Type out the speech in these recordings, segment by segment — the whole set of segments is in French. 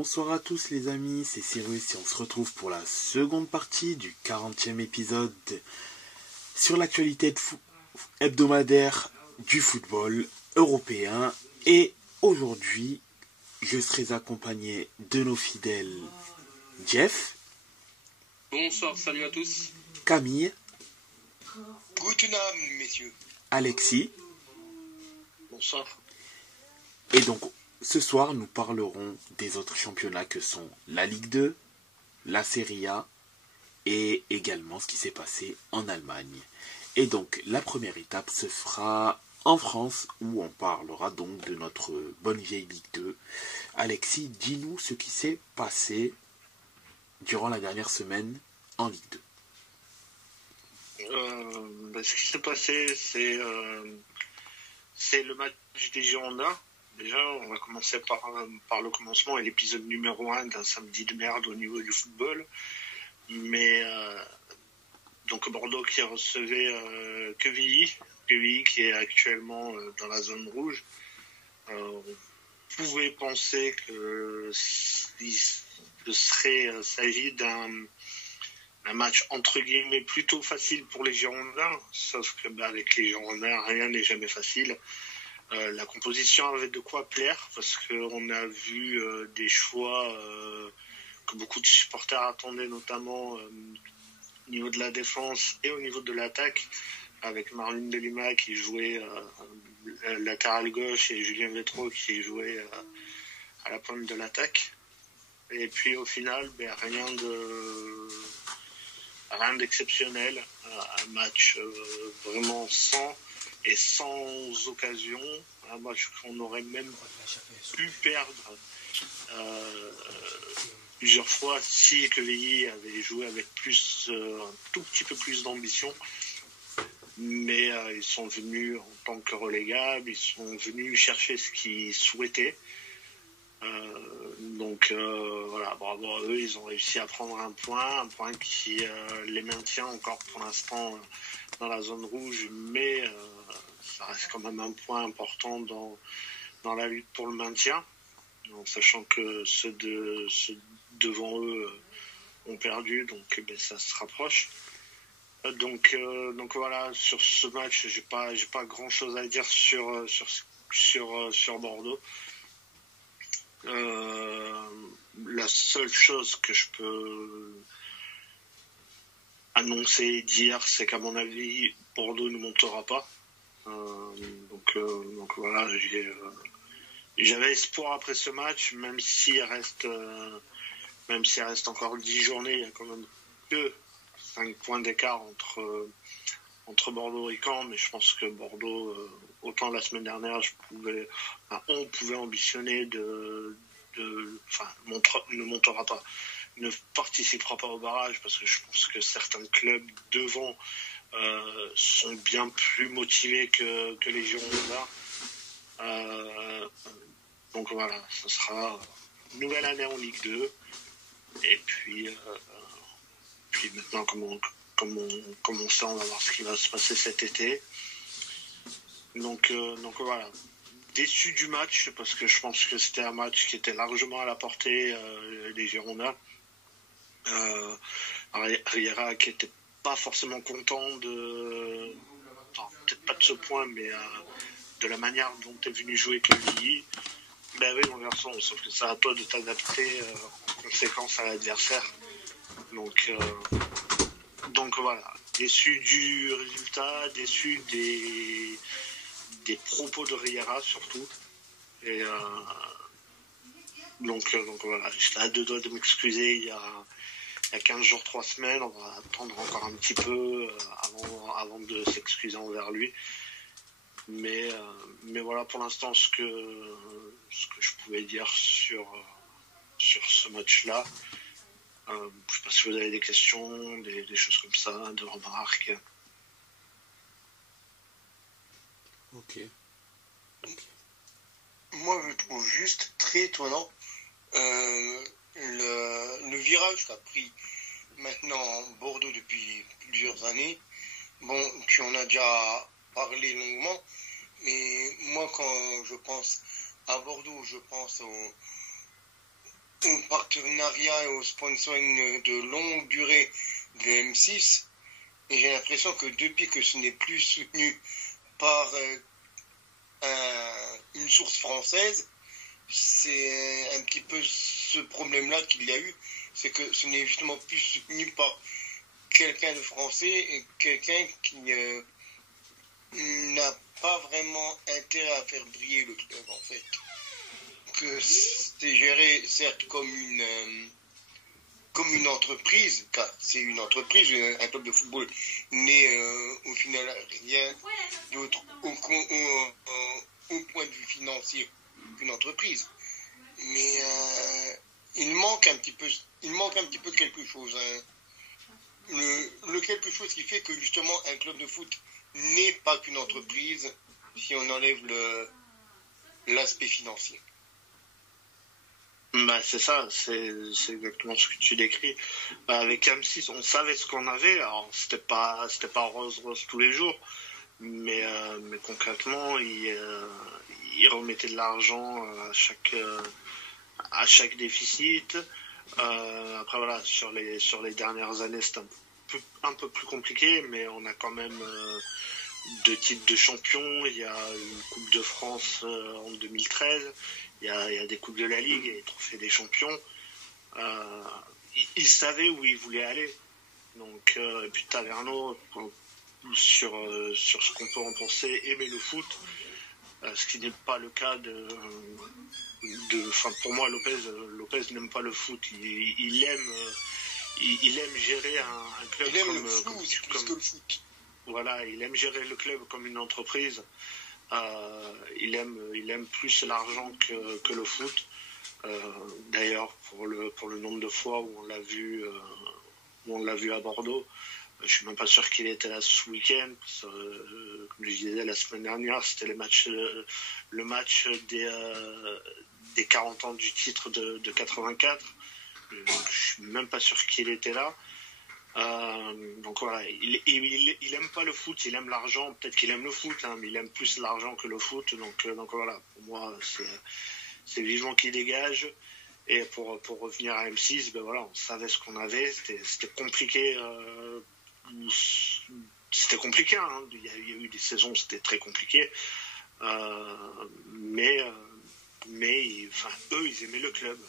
Bonsoir à tous les amis, c'est Cyrus et on se retrouve pour la seconde partie du 40e épisode sur l'actualité hebdomadaire du football européen. Et aujourd'hui, je serai accompagné de nos fidèles Jeff. Bonsoir, salut à tous. Camille. Guten Abend, messieurs. Alexis. Bonsoir. Et donc, ce soir, nous parlerons des autres championnats que sont la Ligue 2, la Serie A et également ce qui s'est passé en Allemagne. Et donc, la première étape se fera en France où on parlera donc de notre bonne vieille Ligue 2. Alexis, dis-nous ce qui s'est passé durant la dernière semaine en Ligue 2. Ce qui s'est passé, c'est le match des Girondins. Déjà, on va commencer par le commencement et l'épisode numéro 1 d'un samedi de merde au niveau du football. Mais donc Bordeaux qui recevait Quevilly qui est actuellement dans la zone rouge. On pouvait penser que s'agit d'un match entre guillemets plutôt facile pour les Girondins, sauf que avec les Girondins, rien n'est jamais facile. La composition avait de quoi plaire parce qu'on a vu des choix que beaucoup de supporters attendaient, notamment au niveau de la défense et au niveau de l'attaque, avec Marlon Delima qui jouait latéral gauche et Julien Vétro qui jouait à la pointe de l'attaque. Et puis au final, rien d'exceptionnel, un match vraiment sans occasion, un match qu'on aurait même pu perdre plusieurs fois si Quevilly avait joué avec un tout petit peu plus d'ambition. Mais ils sont venus en tant que relégables, ils sont venus chercher ce qu'ils souhaitaient. Donc voilà, bravo à eux, ils ont réussi à prendre un point qui les maintient encore pour l'instant dans la zone rouge, mais ça reste quand même un point important dans la lutte pour le maintien, en sachant que ceux devant eux ont perdu, donc ça se rapproche. Donc voilà, sur ce match, j'ai pas grand chose à dire sur Bordeaux. La seule chose que je peux annoncer et dire, c'est qu'à mon avis, Bordeaux ne montera pas. Donc voilà, j'avais espoir après ce match, même s'il reste encore 10 journées, il y a quand même que 5 points d'écart entre Bordeaux et Caen, mais je pense que Bordeaux, autant la semaine dernière, on pouvait ambitionner ne montera pas, ne participera pas au barrage, parce que je pense que certains clubs devant sont bien plus motivés que les Girondins. Donc voilà, ce sera une nouvelle année en Ligue 2, et puis maintenant, comme on sait, on va voir ce qui va se passer cet été. Donc voilà. Déçu du match, parce que je pense que c'était un match qui était largement à la portée des Girondins. Riera qui était pas forcément content peut-être pas de ce point, mais de la manière dont est venu jouer Quevilly. Ben oui, mon garçon, sauf que c'est à toi de t'adapter en conséquence à l'adversaire. Donc voilà, déçu du résultat, déçu des propos de Riera surtout. Et donc voilà, j'étais à deux doigts de m'excuser il y a 15 jours, 3 semaines. On va attendre encore un petit peu avant de s'excuser envers lui. Mais voilà pour l'instant ce que je pouvais dire sur ce match-là. Je ne sais pas si vous avez des questions, des choses comme ça, des remarques. Ok. Moi, je trouve juste très étonnant le virage qu'a pris maintenant Bordeaux depuis plusieurs années. Bon, puis on a déjà parlé longuement, mais moi, quand je pense à Bordeaux, je pense au partenariat et au sponsoring de longue durée de M6. Et j'ai l'impression que depuis que ce n'est plus soutenu par une source française, c'est un petit peu ce problème-là qu'il y a eu. C'est que ce n'est justement plus soutenu par quelqu'un de français et quelqu'un qui n'a pas vraiment intérêt à faire briller le club, en fait. Que c'est géré, certes, comme une entreprise, car c'est une entreprise, un club de football n'est au final rien d'autre au point de vue financier qu'une entreprise. Mais il manque un petit peu quelque chose. Hein. Le quelque chose qui fait que justement un club de foot n'est pas qu'une entreprise si on enlève l'aspect financier. Bah, c'est ça, c'est exactement ce que tu décris. Avec M6, on savait ce qu'on avait. Alors, c'était pas rose tous les jours, mais concrètement, il remettait de l'argent à chaque déficit. Après voilà, sur les dernières années, c'est un peu plus compliqué, mais on a quand même 2 titres de champion. Il y a une Coupe de France en 2013. Il y a des coupes de la Ligue et des trophées des champions. Il savait où il voulait aller. Donc, et puis Taverneau, sur ce qu'on peut en penser, aimait le foot, ce qui n'est pas le cas pour moi, Lopez n'aime pas le foot. Il aime gérer un club il aime le foot. Voilà, il aime gérer le club comme une entreprise. Il aime plus l'argent que le foot. D'ailleurs, pour le nombre de fois où on l'a vu à Bordeaux, je suis même pas sûr qu'il était là ce week-end. Comme je disais la semaine dernière, c'était le match des 40 ans du titre de 84. Donc, je suis même pas sûr qu'il était là. Donc voilà, il aime pas le foot, il aime l'argent. Peut-être qu'il aime le foot, hein, mais il aime plus l'argent que le foot. Donc voilà, pour moi, c'est vivement qu'il dégage. Et pour revenir à M6, ben voilà, on savait ce qu'on avait. C'était compliqué. C'était compliqué. Hein. Il y a eu des saisons, c'était très compliqué. Mais eux, ils aimaient le club.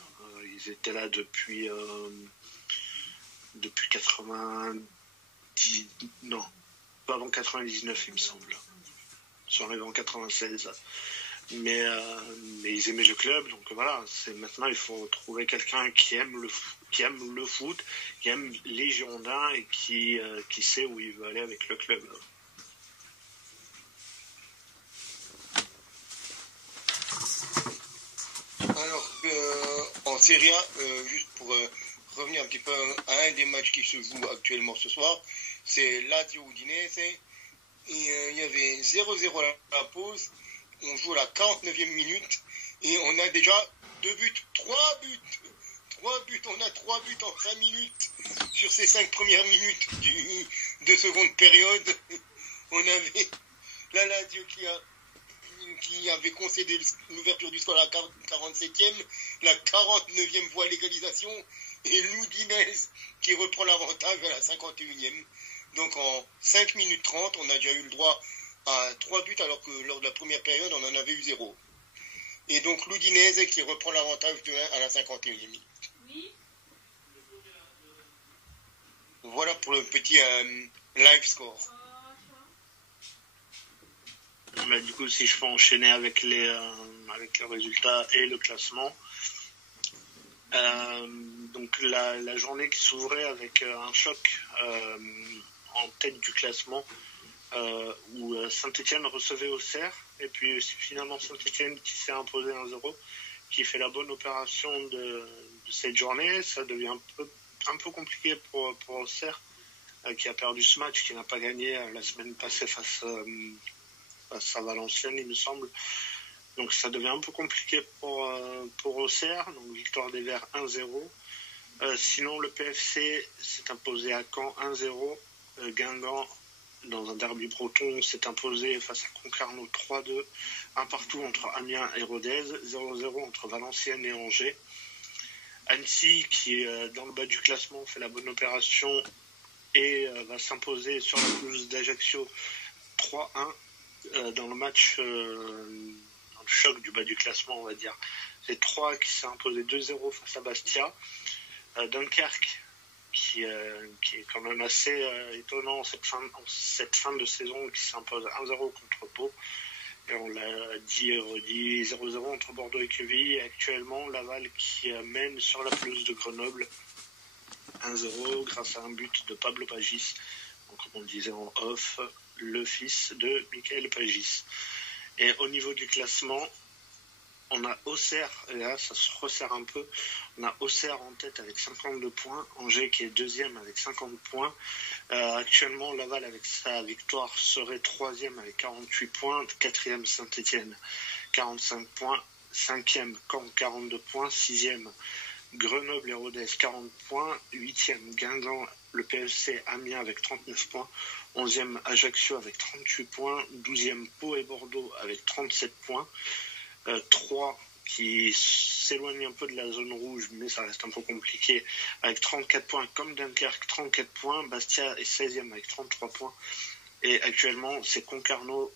Ils étaient là depuis 90, non, pas avant 99, il me semble. Ils sont arrivés en 96. Mais ils aimaient le club, donc voilà, maintenant il faut trouver quelqu'un qui aime le foot, qui aime les Girondins et qui sait où il veut aller avec le club. Alors, en Serie A, juste pour revenir un petit peu à un des matchs qui se joue actuellement ce soir, c'est Lazio Udinese, et il y avait 0-0 à la pause. On joue à la 49e minute et on a déjà 3 buts. On a 3 buts en 5 minutes sur ces 5 premières minutes de seconde période. On avait la Lazio qui avait concédé l'ouverture du score à la 47e, la 49e voie l'égalisation, et l'Udinese qui reprend l'avantage à la 51e. Donc en 5 minutes 30, on a déjà eu le droit à 3 buts alors que lors de la première période, on en avait eu 0. Et donc l'Udinese qui reprend l'avantage de 1 à la 51e minute. Oui. Voilà pour le petit live score. Mais du coup, si je peux enchaîner avec les résultats et le classement. Donc la journée qui s'ouvrait avec un choc en tête du classement où Saint-Etienne recevait Auxerre, et puis c'est finalement Saint-Etienne qui s'est imposé 1-0, qui fait la bonne opération de cette journée. Ça devient un peu compliqué pour Auxerre, qui a perdu ce match, qui n'a pas gagné la semaine passée face à Valenciennes, il me semble. Donc ça devient un peu compliqué pour Auxerre. Donc victoire des Verts 1-0. Sinon le PFC s'est imposé à Caen 1-0. Guingamp, dans un derby breton, s'est imposé face à Concarneau 3-2. Un partout entre Amiens et Rodez. 0-0 entre Valenciennes et Angers. Annecy, qui est dans le bas du classement, fait la bonne opération et va s'imposer sur la pelouse d'Ajaccio 3-1 dans le match, dans le choc du bas du classement, on va dire. C'est 3 qui s'est imposé 2-0 face à Bastia. Dunkerque, qui est quand même assez étonnant cette fin de saison, qui s'impose 1-0 contre Pau. Et on l'a dit et redit, 0-0 entre Bordeaux et Quevilly. Et actuellement, Laval qui mène sur la pelouse de Grenoble 1-0 grâce à un but de Pablo Pagis. Donc, comme on le disait en off, le fils de Michael Pagis. Et au niveau du classement, on a Auxerre, et là ça se resserre un peu, on a Auxerre en tête avec 52 points, Angers qui est deuxième avec 50 points. Actuellement, Laval avec sa victoire serait troisième avec 48 points, quatrième Saint-Étienne 45 points, cinquième Caen 42 points, sixième Grenoble et Rodez 40 points, huitième Guingamp, le PFC Amiens avec 39 points, 11e Ajaccio avec 38 points, 12e Pau et Bordeaux avec 37 points, 3 qui s'éloigne un peu de la zone rouge, mais ça reste un peu compliqué, avec 34 points, comme Dunkerque, 34 points, Bastia est 16e avec 33 points, et actuellement c'est Concarneau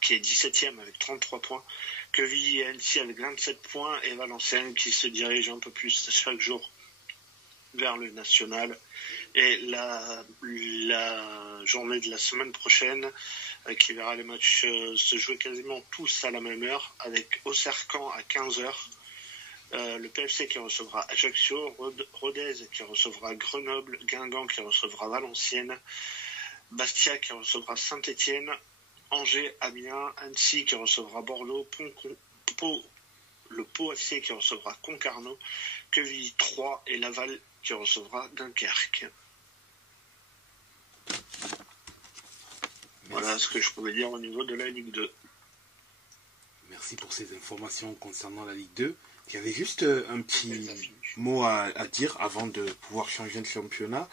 qui est 17e avec 33 points, Quevilly et Annecy avec 27 points, et Valenciennes qui se dirige un peu plus chaque jour vers le national. Et la journée de la semaine prochaine, qui verra les matchs se jouer quasiment tous à la même heure, avec Auxerre-Caen à 15h, le PFC qui recevra Ajaccio, Rodez qui recevra Grenoble, Guingamp qui recevra Valenciennes, Bastia qui recevra Saint-Étienne, Angers, Amiens, Annecy qui recevra Bordeaux, le Pau FC qui recevra Concarneau, Quevilly 3 et Laval qui recevra Dunkerque. Voilà ce que je pouvais dire au niveau de la Ligue 2. Merci pour ces informations concernant la Ligue 2. Il y avait juste un petit mot à dire avant de pouvoir changer de championnat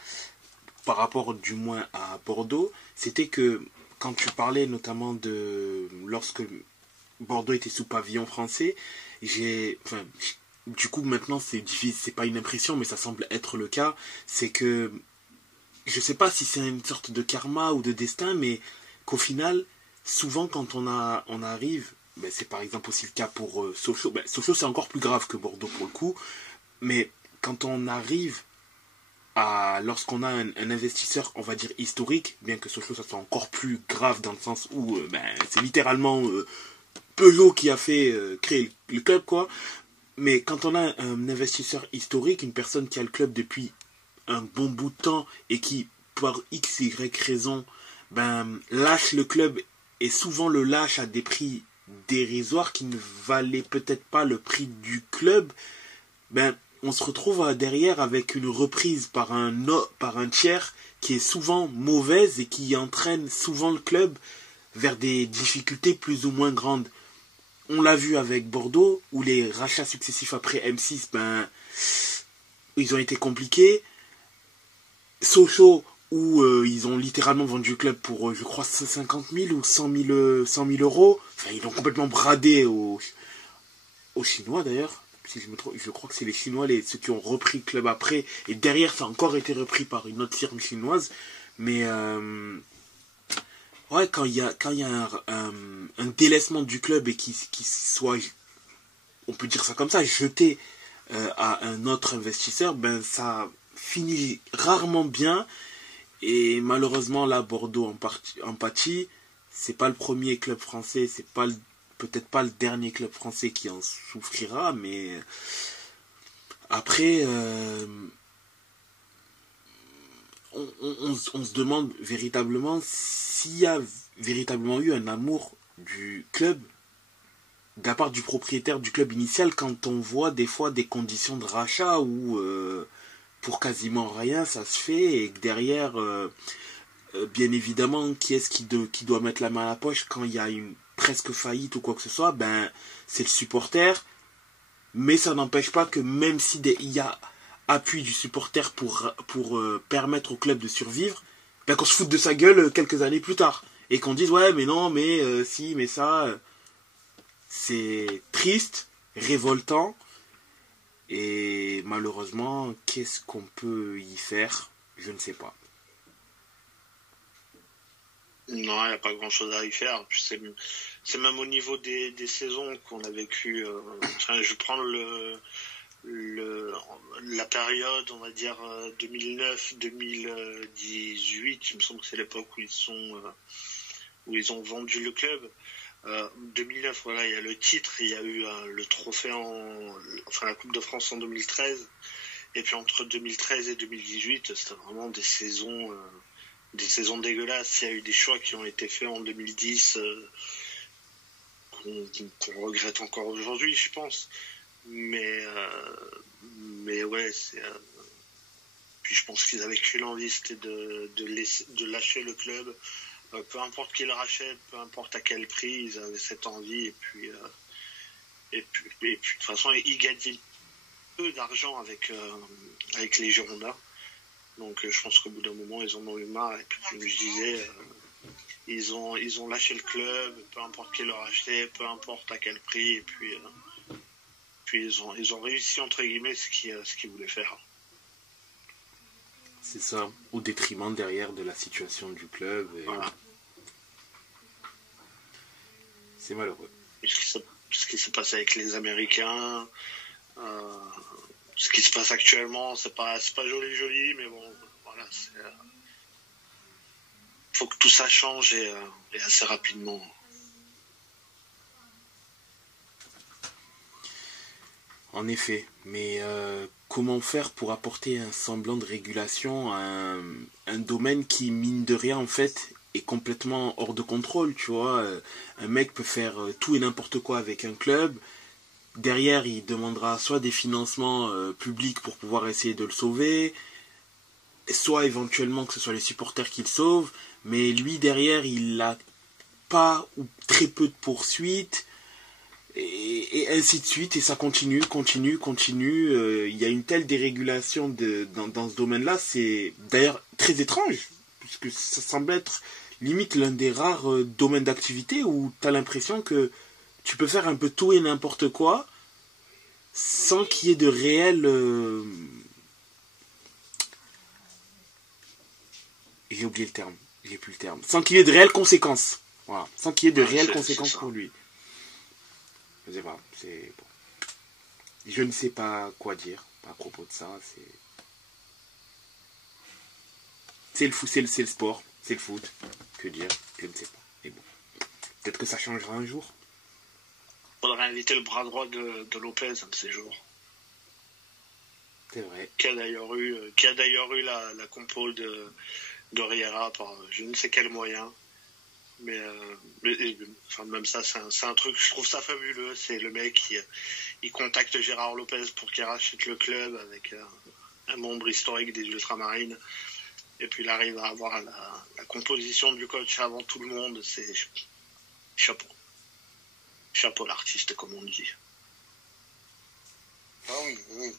par rapport du moins à Bordeaux. C'était que quand tu parlais notamment de lorsque Bordeaux était sous pavillon français, du coup maintenant c'est difficile, c'est pas une impression mais ça semble être le cas, c'est que je sais pas si c'est une sorte de karma ou de destin, mais qu'au final souvent quand on arrive, c'est par exemple aussi le cas pour Sochaux, Sochaux c'est encore plus grave que Bordeaux pour le coup, mais quand on arrive lorsqu'on a un investisseur, on va dire historique, bien que Sochaux ça soit encore plus grave dans le sens où c'est littéralement Peugeot qui a fait créer le club quoi. Mais quand on a un investisseur historique, une personne qui a le club depuis un bon bout de temps et qui, par X, Y raison, lâche le club et souvent le lâche à des prix dérisoires qui ne valaient peut-être pas le prix du club, on se retrouve derrière avec une reprise par un tiers qui est souvent mauvaise et qui entraîne souvent le club vers des difficultés plus ou moins grandes. On l'a vu avec Bordeaux, où les rachats successifs après M6, ils ont été compliqués. Sochaux, où ils ont littéralement vendu le club pour, je crois, 50 000 ou 100 000 euros. Enfin, ils l'ont complètement bradé aux Chinois, d'ailleurs. Si je me trompe, je crois que c'est les Chinois, ceux qui ont repris le club après. Et derrière, ça a encore été repris par une autre firme chinoise. Mais... ouais, quand il y a un délaissement du club et qui soit, on peut dire ça comme ça, jeté à un autre investisseur, ça finit rarement bien. Et malheureusement, là, Bordeaux en pâtit. C'est pas le premier club français, c'est pas peut-être pas le dernier club français qui en souffrira, mais après, on se demande véritablement s'il y a véritablement eu un amour du club de la part du propriétaire du club initial, quand on voit des fois des conditions de rachat où pour quasiment rien ça se fait, et que derrière bien évidemment qui est-ce qui doit mettre la main à la poche quand il y a une presque faillite ou quoi que ce soit, c'est le supporter. Mais ça n'empêche pas que même si il y a appui du supporter pour permettre au club de survivre, qu'on se foute de sa gueule quelques années plus tard. Et qu'on dise, ouais, mais non, mais si, mais ça... c'est triste, révoltant. Et malheureusement, qu'est-ce qu'on peut y faire? Je ne sais pas. Non, il n'y a pas grand-chose à y faire. Puis c'est même au niveau des saisons qu'on a vécu. Enfin, je prends la période, on va dire 2009-2018. Il me semble que c'est l'époque où ils ont vendu le club. 2009, voilà, il y a le titre, il y a eu le trophée enfin la Coupe de France en 2013. Et puis entre 2013 et 2018, c'était vraiment des saisons dégueulasses. Il y a eu des choix qui ont été faits en 2010 qu'on regrette encore aujourd'hui, je pense. Mais ouais, puis je pense qu'ils avaient qu'une envie, c'était de lâcher le club. Peu importe qui le rachète, peu importe à quel prix, ils avaient cette envie. Et puis de toute façon, ils gagnaient peu d'argent avec les Girondins. Donc je pense qu'au bout d'un moment, ils en ont eu marre. Et puis comme je disais, ils ont lâché le club, peu importe qui le rachetait, peu importe à quel prix. Et puis ils ont réussi, entre guillemets, ce qu'ils voulaient faire. C'est ça, au détriment derrière de la situation du club. Et voilà. C'est malheureux. Ce qui s'est passé avec les Américains, ce qui se passe actuellement, c'est pas joli, mais bon, voilà, faut que tout ça change et assez rapidement. En effet, mais comment faire pour apporter un semblant de régulation à un domaine qui, mine de rien, en fait, est complètement hors de contrôle, tu vois. Un mec peut faire tout et n'importe quoi avec un club. Derrière, il demandera soit des financements publics pour pouvoir essayer de le sauver, soit éventuellement que ce soit les supporters qui le sauvent, mais lui, derrière, il n'a pas ou très peu de poursuites. Et ainsi de suite, et ça continue. Il y a une telle dérégulation dans ce domaine-là, c'est d'ailleurs très étrange, puisque ça semble être limite l'un des rares domaines d'activité où tu as l'impression que tu peux faire un peu tout et n'importe quoi, sans qu'il y ait de réel... J'ai oublié le terme, j'ai plus le terme. Sans qu'il y ait de réelles conséquences. Voilà, sans qu'il y ait de réelles conséquences pour lui. Je sais pas, c'est bon. Je ne sais pas quoi dire à propos de ça. C'est le foot, c'est le sport, c'est le foot. Que dire? Je ne sais pas. Mais bon, peut-être que ça changera un jour. Faudrait inviter le bras droit de Lopez un de ces jours. C'est vrai. Qui a d'ailleurs eu la compo de Riera par je ne sais quel moyen. Mais enfin, même ça, c'est un truc, je trouve ça fabuleux. C'est le mec il contacte Gérard Lopez pour qu'il rachète le club avec un membre historique des Ultramarines. Et puis il arrive à avoir la composition du coach avant tout le monde. C'est chapeau. Chapeau l'artiste, comme on dit. Ah oui, oui.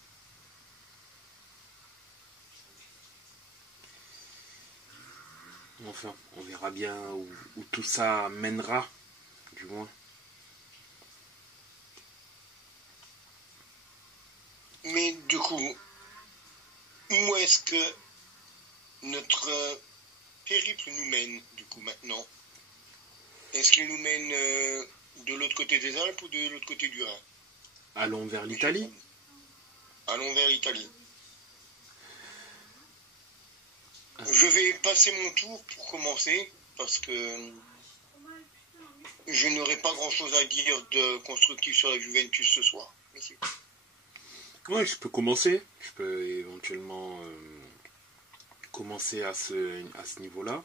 Enfin, on verra bien où tout ça mènera, du moins. Mais du coup, où est-ce que notre périple nous mène, du coup, maintenant? Est-ce qu'il nous mène de l'autre côté des Alpes ou de l'autre côté du Rhin? Allons vers l'Italie. Allons vers l'Italie. Je vais passer mon tour pour commencer, parce que je n'aurai pas grand-chose à dire de constructif sur la Juventus ce soir. Ouais, je peux commencer. Je peux éventuellement commencer à ce niveau-là.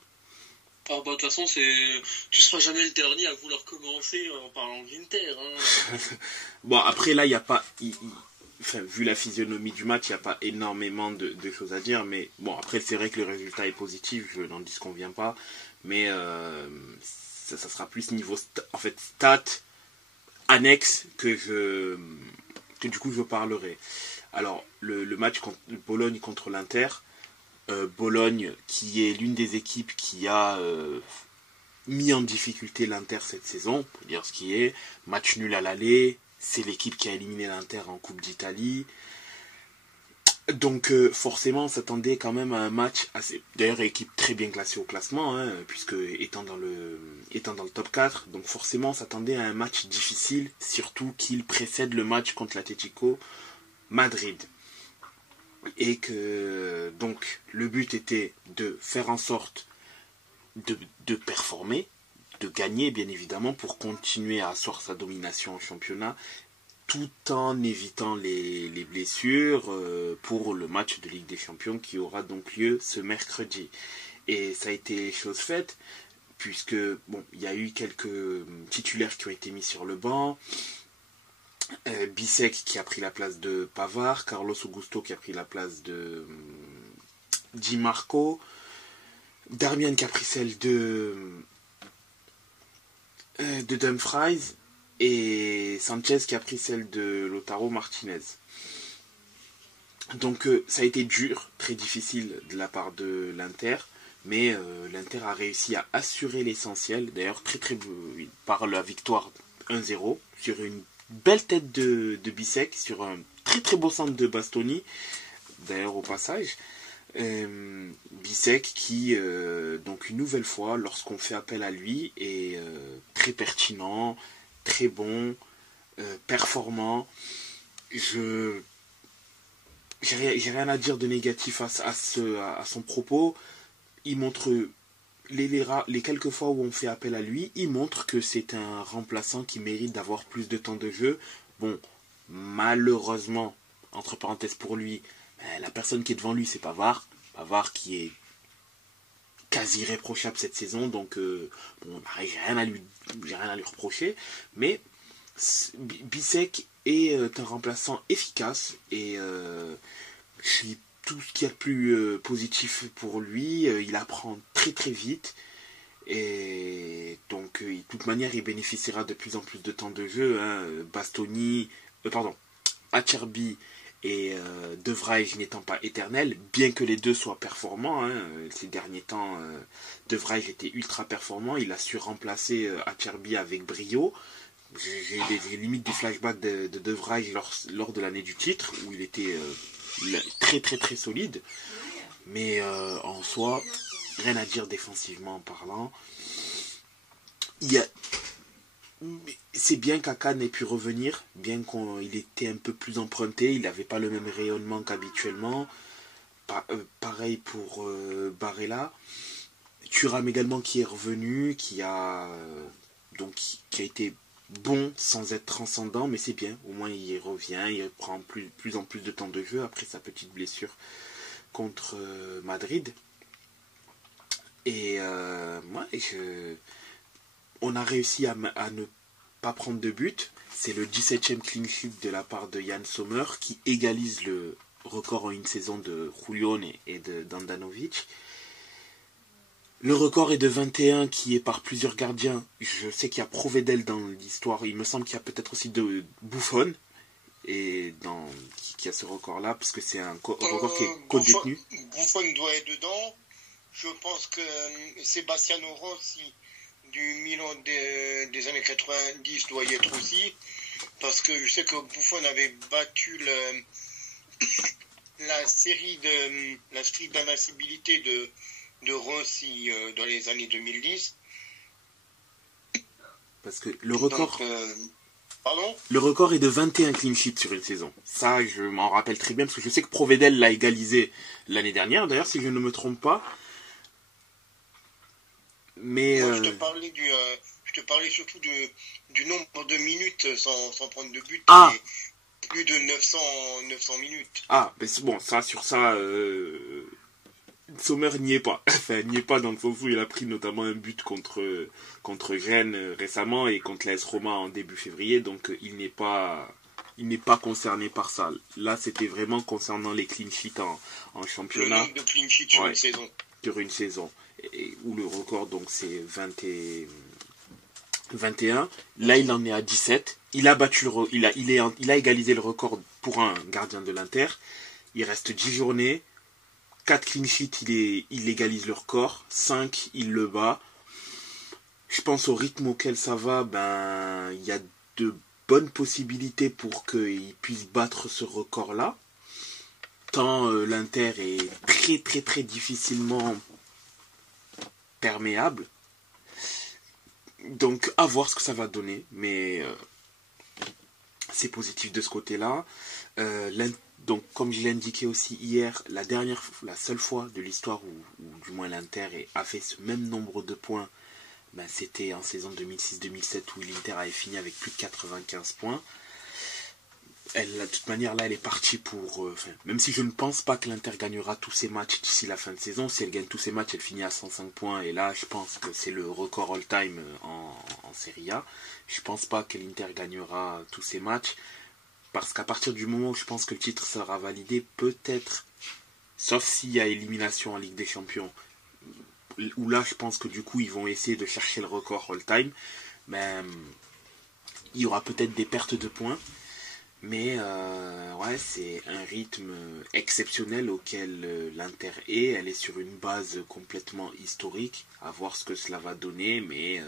Ah bah de toute façon, tu seras jamais le dernier à vouloir commencer en parlant de l'Inter. Hein. Bon, après là, il n'y a pas... Enfin, vu la physionomie du match, il n'y a pas énormément de choses à dire. Mais bon, après, c'est vrai que le résultat est positif, je n'en disconviens pas. Mais ça sera plus niveau stats annexe que du coup je parlerai. Alors, le match contre Bologne contre l'Inter. Bologne, qui est l'une des équipes qui a mis en difficulté l'Inter cette saison, pour dire ce qui est. Match nul à l'aller. C'est l'équipe qui a éliminé l'Inter en Coupe d'Italie. Donc forcément on s'attendait quand même à un match assez... D'ailleurs équipe très bien classée au classement, hein, puisque étant dans le top 4, donc forcément on s'attendait à un match difficile, surtout qu'il précède le match contre l'Atlético Madrid. Et que donc le but était de faire en sorte de performer, de gagner bien évidemment pour continuer à asseoir sa domination en championnat, tout en évitant les blessures pour le match de Ligue des Champions qui aura donc lieu ce mercredi. Et ça a été chose faite, puisque bon, il y a eu quelques titulaires qui ont été mis sur le banc. Bisek qui a pris la place de Pavard, Carlos Augusto qui a pris la place de Di Marco, Darmian qui a pris celle de Dumfries, et Sanchez qui a pris celle de Lautaro Martinez. Donc ça a été dur, très difficile de la part de l'Inter, mais l'Inter a réussi à assurer l'essentiel, d'ailleurs par la victoire 1-0 sur une belle tête de Bisek, sur un très très beau centre de Bastoni, d'ailleurs au passage. Bisek qui, donc une nouvelle fois, lorsqu'on fait appel à lui, est très pertinent, très bon, performant. J'ai rien à dire de négatif à son propos. Il montre les quelques fois où on fait appel à lui, il montre que c'est un remplaçant qui mérite d'avoir plus de temps de jeu. Bon, malheureusement, entre parenthèses pour lui, la personne qui est devant lui, c'est Pavard. Pavard qui est quasi irréprochable cette saison, donc bon, j'ai rien à lui reprocher. Mais Bisek est un remplaçant efficace et tout ce qu'il y a de plus positif pour lui, il apprend très très vite. Et donc, de toute manière, il bénéficiera de plus en plus de temps de jeu. Hein. Acerbi et De Vrij n'étant pas éternels, bien que les deux soient performants. Hein. Ces derniers temps, De Vrij était ultra performant. Il a su remplacer Acerbi avec brio. J'ai eu limite du flashback de Vrij lors de l'année du titre, où il était très très très solide. Mais en soi, rien à dire défensivement parlant. C'est bien qu'Aka n'ait pu revenir, bien qu'il était un peu plus emprunté, il n'avait pas le même rayonnement qu'habituellement. Pareil pour Barella. Thuram également qui est revenu, qui a été bon sans être transcendant, mais c'est bien. Au moins il revient, il prend plus en plus de temps de jeu après sa petite blessure contre Madrid. Et on a réussi à ne pas prendre de but. C'est le 17e clean sheet de la part de Jan Sommer qui égalise le record en une saison de Julián et de Dandanovic. Le record est de 21 qui est par plusieurs gardiens. Je sais qu'il y a Provedel dans l'histoire. Il me semble qu'il y a peut-être aussi de Buffon et qui a ce record-là, parce que c'est un record qui est co-détenu. Buffon doit être dedans. Je pense que Sebastiano Rossi du Milan des années 90 doit y être aussi, parce que je sais que Buffon avait battu la streak d'invincibilité de Rossi dans les années 2010. Parce que le record... Pardon ? Le record est de 21 clean sheets sur une saison. Ça, je m'en rappelle très bien, parce que je sais que Provedel l'a égalisé l'année dernière, d'ailleurs, si je ne me trompe pas. Mais moi, je te parlais surtout du nombre de minutes sans prendre de but. Ah. Plus de 900 minutes. Ah, mais bon, sur ça, Sommer n'y est pas. Enfin, n'y est pas dans le sens où il a pris notamment un but contre Rennes récemment et contre l'AS Roma en début février, donc il n'est pas concerné par ça. Là, c'était vraiment concernant les clean sheets en championnat. Le nombre de clean sheets sur une saison. Sur une saison. Où le record, donc, c'est 21. Là, il en est à 17. Il a égalisé le record pour un gardien de l'Inter. Il reste 10 journées. 4 clean sheets, il égalise le record. 5, il le bat. Je pense au rythme auquel ça va, il y a de bonnes possibilités pour qu'il puisse battre ce record-là. tant l'Inter est très très très difficilement perméable. Donc à voir ce que ça va donner, mais c'est positif de ce côté-là. Donc comme je l'ai indiqué aussi hier, la seule fois de l'histoire où du moins l'Inter a fait ce même nombre de points, ben, c'était en saison 2006-2007 où l'Inter avait fini avec plus de 95 points. De toute manière, là, elle est partie pour... même si je ne pense pas que l'Inter gagnera tous ses matchs d'ici la fin de saison, si elle gagne tous ses matchs, elle finit à 105 points. Et là, je pense que c'est le record all-time en Serie A. Je pense pas que l'Inter gagnera tous ses matchs. Parce qu'à partir du moment où je pense que le titre sera validé, peut-être, sauf s'il y a élimination en Ligue des Champions, où là, je pense que du coup, ils vont essayer de chercher le record all-time, mais il y aura peut-être des pertes de points. Mais ouais, c'est un rythme exceptionnel auquel l'Inter est. Elle est sur une base complètement historique. À voir ce que cela va donner. Mais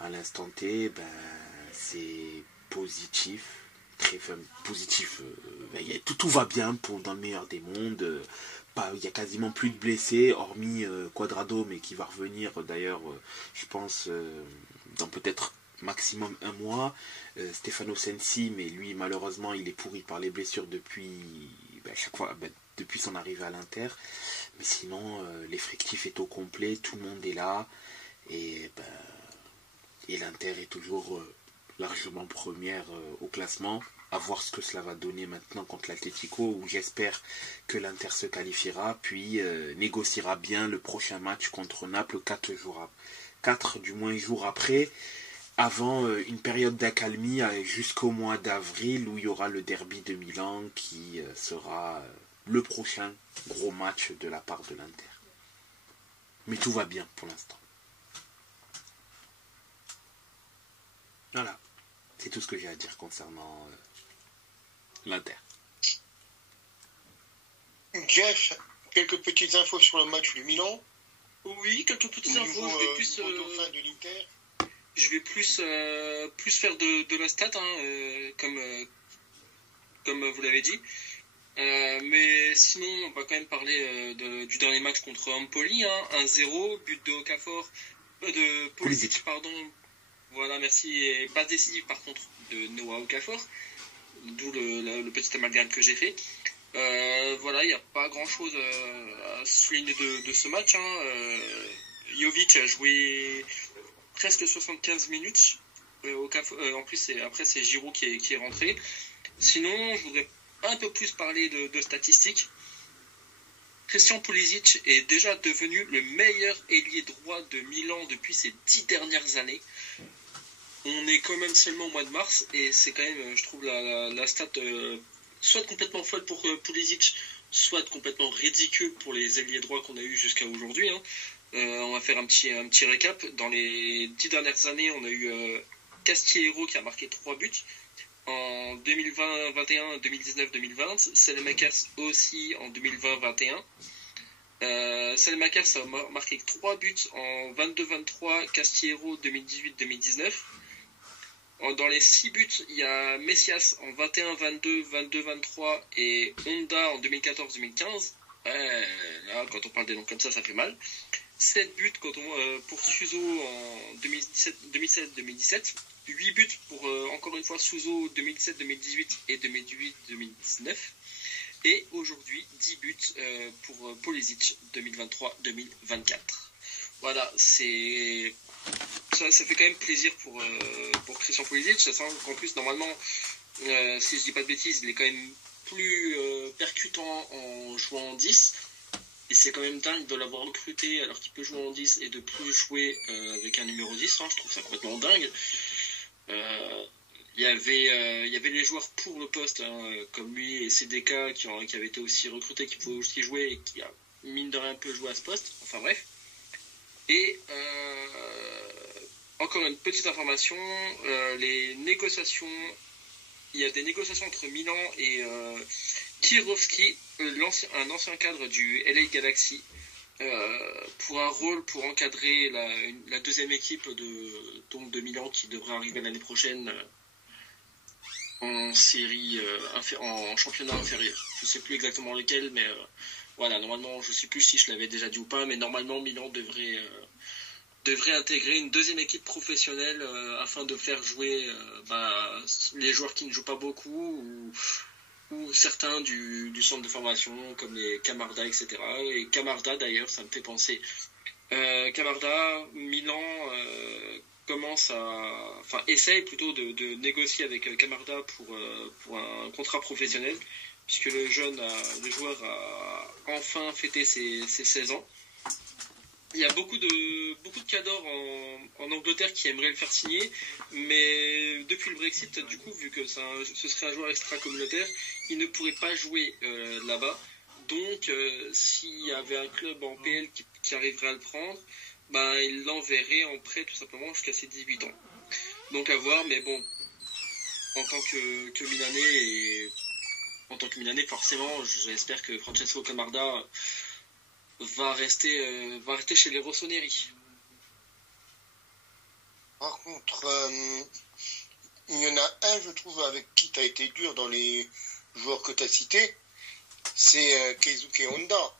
à l'instant T, ben, c'est positif. Très positif. Tout va bien dans le meilleur des mondes. Il y a quasiment plus de blessés, hormis Cuadrado, mais qui va revenir d'ailleurs, je pense, dans peut-être maximum un mois. Stefano Sensi, mais lui malheureusement il est pourri par les blessures depuis depuis son arrivée à l'Inter. Mais sinon l'effectif est au complet, tout le monde est là et l'Inter est toujours largement première au classement. À voir ce que cela va donner maintenant contre l'Atlético, où j'espère que l'Inter se qualifiera, puis négociera bien le prochain match contre Naples 4 jours après, avant une période d'accalmie jusqu'au mois d'avril où il y aura le derby de Milan qui sera le prochain gros match de la part de l'Inter. Mais tout va bien pour l'instant. Voilà, c'est tout ce que j'ai à dire concernant l'Inter. Jeff, quelques petites infos sur le match du Milan. Oui, quelques petites infos. Je vais plus faire de la stat, comme vous l'avez dit. Mais sinon, on va quand même parler du dernier match contre Empoli, 1-0, but de Okafor, de Pulisic, pardon. Voilà, merci. Et passe décisive par contre de Noah Okafor, d'où le petit amalgame que j'ai fait. Voilà, il n'y a pas grand chose à souligner de ce match. Jovic a joué presque 75 minutes. En plus, après, c'est Giroud qui est rentré. Sinon, je voudrais un peu plus parler de statistiques. Christian Pulisic est déjà devenu le meilleur ailier droit de Milan depuis ces 10 dernières années. On est quand même seulement au mois de mars et c'est quand même, je trouve, la stat soit complètement folle pour Pulisic, soit complètement ridicule pour les ailiers droits qu'on a eu jusqu'à aujourd'hui. On va faire un petit récap. Dans les 10 dernières années, on a eu Castillejo qui a marqué 3 buts. En 2020-21, 2019-2020, Selemakers aussi en 2020-21. Selemakers a marqué 3 buts en 22-23, Castillejo 2018-2019. Dans les 6 buts, il y a Messias en 21-22, 22-23 et Honda en 2014-2015. Là, quand on parle des noms comme ça fait mal. 7 buts pour Suso en 2017-2017. 8 buts pour, encore une fois, Suso 2017-2018 et 2018-2019. Et aujourd'hui, 10 buts pour Pulisic 2023-2024. Voilà, ça fait quand même plaisir pour Christian Pulisic. Ça sent qu'en plus, normalement, si je dis pas de bêtises, il est quand même plus percutant en jouant en 10. Et c'est quand même dingue de l'avoir recruté alors qu'il peut jouer en 10 et de plus jouer avec un numéro 10. Je trouve ça complètement dingue. Il y avait les joueurs pour le poste, comme lui et CDK qui avaient été aussi recrutés, qui pouvaient aussi jouer et qui a mine de rien un peu joué à ce poste. Enfin bref. Et encore une petite information, les négociations, il y a des négociations entre Milan et Kirovski, un ancien cadre du LA Galaxy, pour un rôle pour encadrer la deuxième équipe de Milan qui devrait arriver l'année prochaine en série, en championnat inférieur. Je ne sais plus exactement lequel, mais voilà, normalement, je ne sais plus si je l'avais déjà dit ou pas, mais normalement, Milan devrait intégrer une deuxième équipe professionnelle afin de faire jouer les joueurs qui ne jouent pas beaucoup ou certains du centre de formation comme les Camarda, etc. Et Camarda d'ailleurs, ça me fait penser. Camarda, Milan essaye plutôt de négocier avec Camarda pour un contrat professionnel, puisque le joueur a enfin fêté ses 16 ans. Il y a beaucoup de cadors en Angleterre qui aimeraient le faire signer, mais depuis le Brexit, du coup, vu que ce serait un joueur extra-communautaire, il ne pourrait pas jouer là-bas. Donc, s'il y avait un club en PL qui arriverait à le prendre, il l'enverrait en prêt tout simplement jusqu'à ses 18 ans. Donc à voir, mais bon, en tant que Milanais, forcément, j'espère que Francesco Camarda va rester chez les Rossoneri. Par contre, il y en a un, je trouve, avec qui tu as été dur dans les joueurs que tu as cités, c'est Keisuke Honda.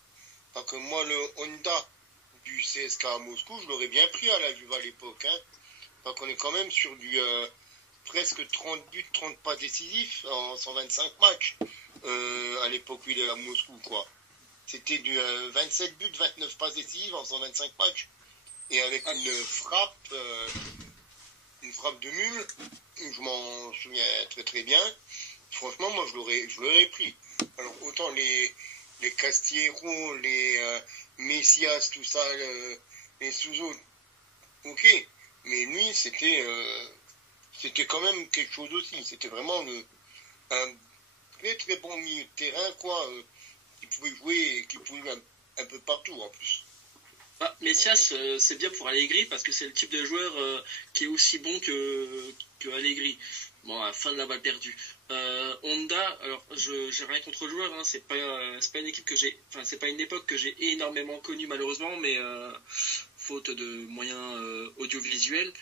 Parce que moi, le Honda du CSKA à Moscou, je l'aurais bien pris à la Juve à l'époque. Parce qu'on est quand même sur du presque 30 buts, 30 pas décisifs en 125 matchs à l'époque où il est à Moscou, quoi. C'était du 27 buts, 29 passes décisives en 125 matchs. Et avec une frappe de mule, je m'en souviens très très bien. Franchement, moi je l'aurais pris. Alors autant les Castillero, les Messias, tout ça, les Souzo, ok. Mais lui, c'était quand même quelque chose aussi. C'était vraiment un très très bon milieu de terrain, quoi. Qui pouvait jouer, qui pouvait jouer un peu partout en plus. Messias, c'est bien pour Allegri parce que c'est le type de joueur qui est aussi bon que Allegri. Bon, à la fin de la balle perdue. Honda, alors j'ai rien contre le joueur, c'est pas une équipe c'est pas une époque que j'ai énormément connue malheureusement, mais faute de moyens audiovisuels.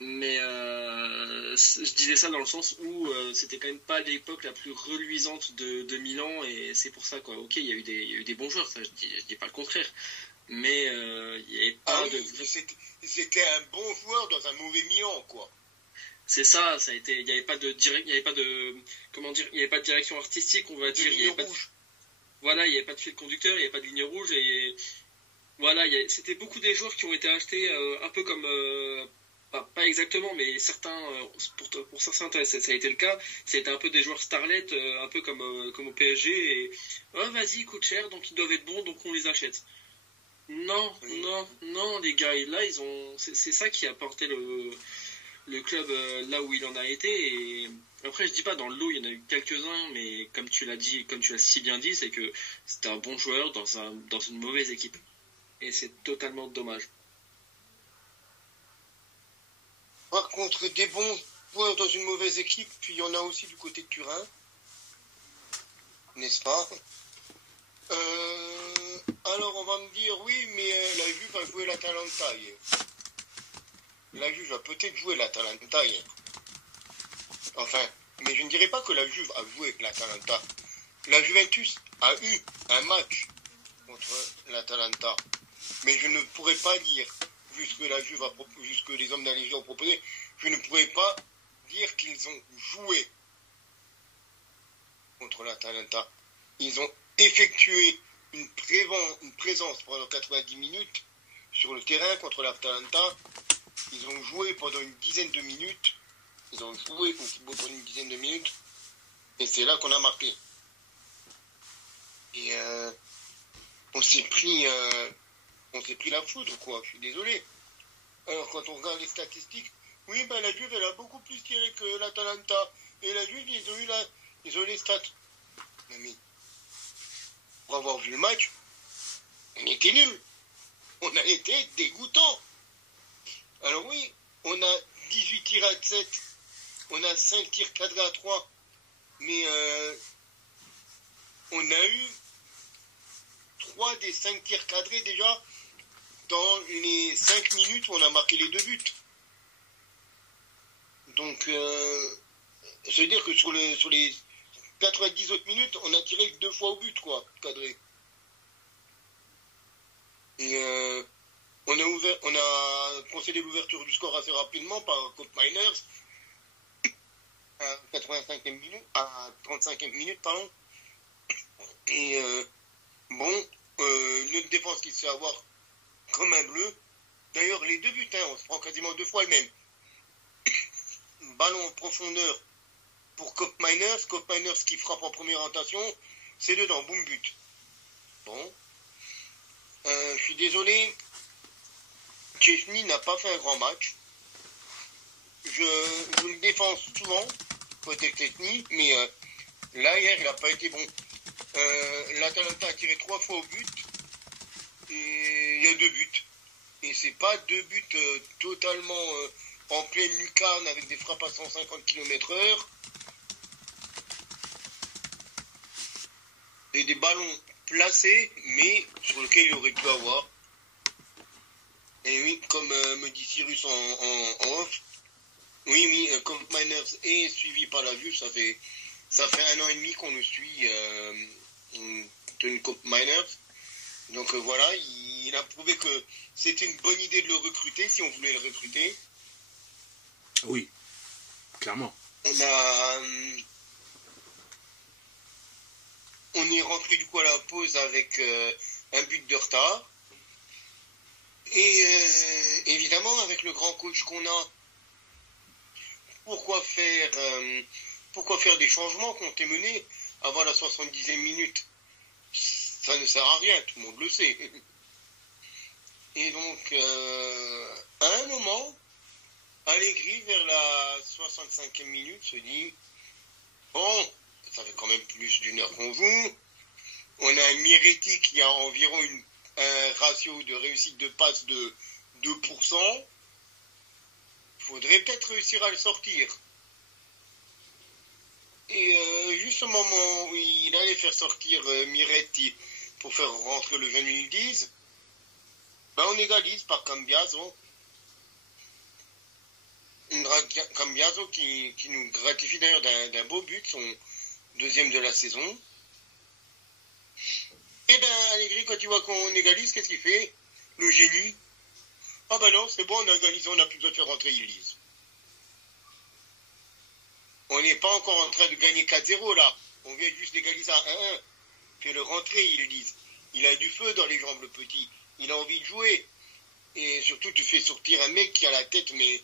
Mais je disais ça dans le sens où c'était quand même pas l'époque la plus reluisante de Milan, et c'est pour ça, quoi. Ok, il y a eu des bons joueurs, ça je dis pas le contraire, mais il n'y avait pas c'était un bon joueur dans un mauvais Milan, quoi. C'est ça, il n'y avait pas de direction artistique, on va dire. Il n'y avait pas de fil conducteur, il n'y avait pas de ligne rouge, et voilà, c'était beaucoup des joueurs qui ont été achetés un peu comme pas exactement, mais certains pour certains ça a été le cas. C'était un peu des joueurs starlets, un peu comme au PSG, et vas-y, coûte cher, donc ils doivent être bons, donc on les achète. Non, les gars, là c'est ça qui a porté le club là où il en a été. Et après, je dis pas dans le lot, il y en a eu quelques-uns, mais comme tu l'as si bien dit, c'est que c'était un bon joueur dans une mauvaise équipe, et c'est totalement dommage. Par contre, des bons joueurs dans une mauvaise équipe, puis il y en a aussi du côté de Turin, n'est-ce pas? Alors on va me dire, oui, mais la Juve a joué l'Atalanta hier. La Juve a peut-être joué l'Atalanta hier. Enfin, mais je ne dirais pas que la Juve a joué l'Atalanta. La Juventus a eu un match contre l'Atalanta. Mais je ne pourrais pas dire, vu ce que les hommes d'Allegri ont proposé, je ne pourrais pas dire qu'ils ont joué contre l'Atalanta. Ils ont effectué une présence pendant 90 minutes sur le terrain contre l'Atalanta. Ils ont joué pendant une dizaine de minutes. Ils ont joué au football pendant une dizaine de minutes. Et c'est là qu'on a marqué. Et on s'est pris la foudre, quoi. Je suis désolé. Alors, quand on regarde les statistiques, oui, la Juve, elle a beaucoup plus tiré que l'Atalanta. Et la Juve, ils ont les stats. Non, mais, pour avoir vu le match, on était nuls. On a été dégoûtants. Alors oui, on a 18 tirs à 7, on a 5 tirs cadrés à 3, mais on a eu 3 des 5 tirs cadrés déjà dans les 5 minutes où on a marqué les 2 buts. Donc ça veut dire que sur les 90 autres minutes, on a tiré 2 fois au but, quoi, cadré. Et on a concédé l'ouverture du score assez rapidement par Colt Miners à 85e minute, à 35e minute, pardon. Et notre défense qui se fait avoir comme un bleu. D'ailleurs, les 2 buts, on se prend quasiment 2 fois le même. Ballon en profondeur pour Colt Miners qui frappe en première orientation, c'est dedans, boum, but. Bon. Je suis désolé, Chesney n'a pas fait un grand match. Je le défends souvent, côté Chesney, mais là, hier, il n'a pas été bon. L'Atalanta a tiré 3 fois au but, et il y a 2 buts. Et c'est pas 2 buts totalement en pleine lucarne avec des frappes à 150 km/h. Et des ballons placés, mais sur lesquels il aurait pu avoir. Et oui, comme me dit Cyrus en off, oui, Colt Miners est suivi par la Juve, ça fait 1 an et demi qu'on le suit, Tony Colt Miners. Donc voilà, il a prouvé que c'était une bonne idée de le recruter, si on voulait le recruter. Oui, clairement. On est rentré du coup à la pause avec un but de retard. Et évidemment, avec le grand coach qu'on a, pourquoi faire des changements qui ont été menés avant la 70e minute? Ça ne sert à rien, tout le monde le sait. Et donc, à un moment, Allegri, vers la 65e minute, se dit « Bon, ça fait quand même plus d'1 heure qu'on joue. On a un Miretti qui a environ un ratio de réussite de passe de 2%. Il faudrait peut-être réussir à le sortir. » Et juste au moment où il allait faire sortir Miretti pour faire rentrer le jeune Yildiz, on égalise par Cambiaso. Cambiaso qui nous gratifie d'ailleurs d'un beau but, son 2e de la saison. Et Allegri, quand il voit qu'on égalise, qu'est-ce qu'il fait? Le génie. Ah non, c'est bon, on a égalisé, on n'a plus besoin de faire rentrer Yildiz. On n'est pas encore en train de gagner 4-0 là. On vient juste d'égaliser à 1-1. Fais-le rentrer, Yildiz. Il a du feu dans les jambes, le petit. Il a envie de jouer. Et surtout, tu fais sortir un mec qui a la tête, mais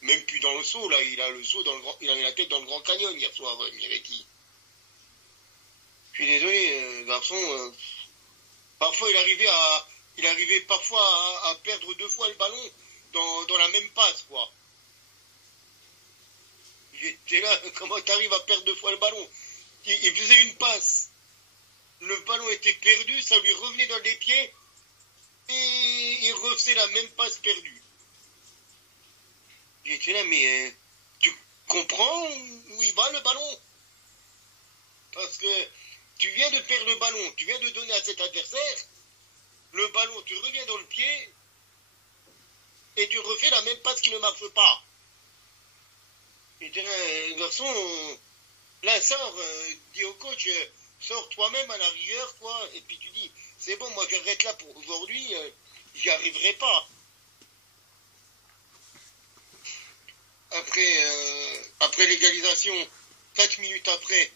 même plus dans le seau, là. Il a le seau il a la tête dans le Grand Canyon hier soir, Miretti. Je suis désolé, garçon. Parfois, il arrivait parfois à perdre 2 fois le ballon dans la même passe, quoi. J'étais là, comment t'arrives à perdre 2 fois le ballon? Il faisait une passe. Le ballon était perdu, ça lui revenait dans les pieds. Et il refaisait la même passe perdue. J'étais là, mais tu comprends où il va le ballon? Parce que tu viens de perdre le ballon, tu viens de donner à cet adversaire, le ballon, tu reviens dans le pied, et tu refais la même passe qui ne marche pas. J'étais là, garçon, là, dis au coach, sors toi-même à la rigueur, quoi, et puis tu dis, c'est bon, moi j'arrête là pour aujourd'hui, j'y arriverai pas. Après l'égalisation, 4 minutes après,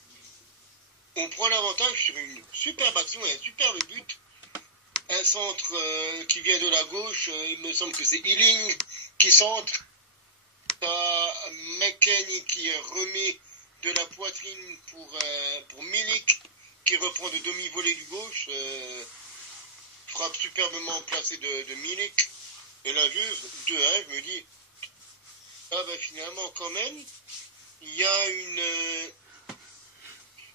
on prend l'avantage sur une superbe action et un superbe but. Un centre qui vient de la gauche, il me semble que c'est Ealing qui centre. T'as McKennie qui remet de la poitrine pour Milik qui reprend de demi-volée du gauche. Frappe superbement placée de Milik. Et la Juve, 2-1, je me dis, finalement quand même, il y a une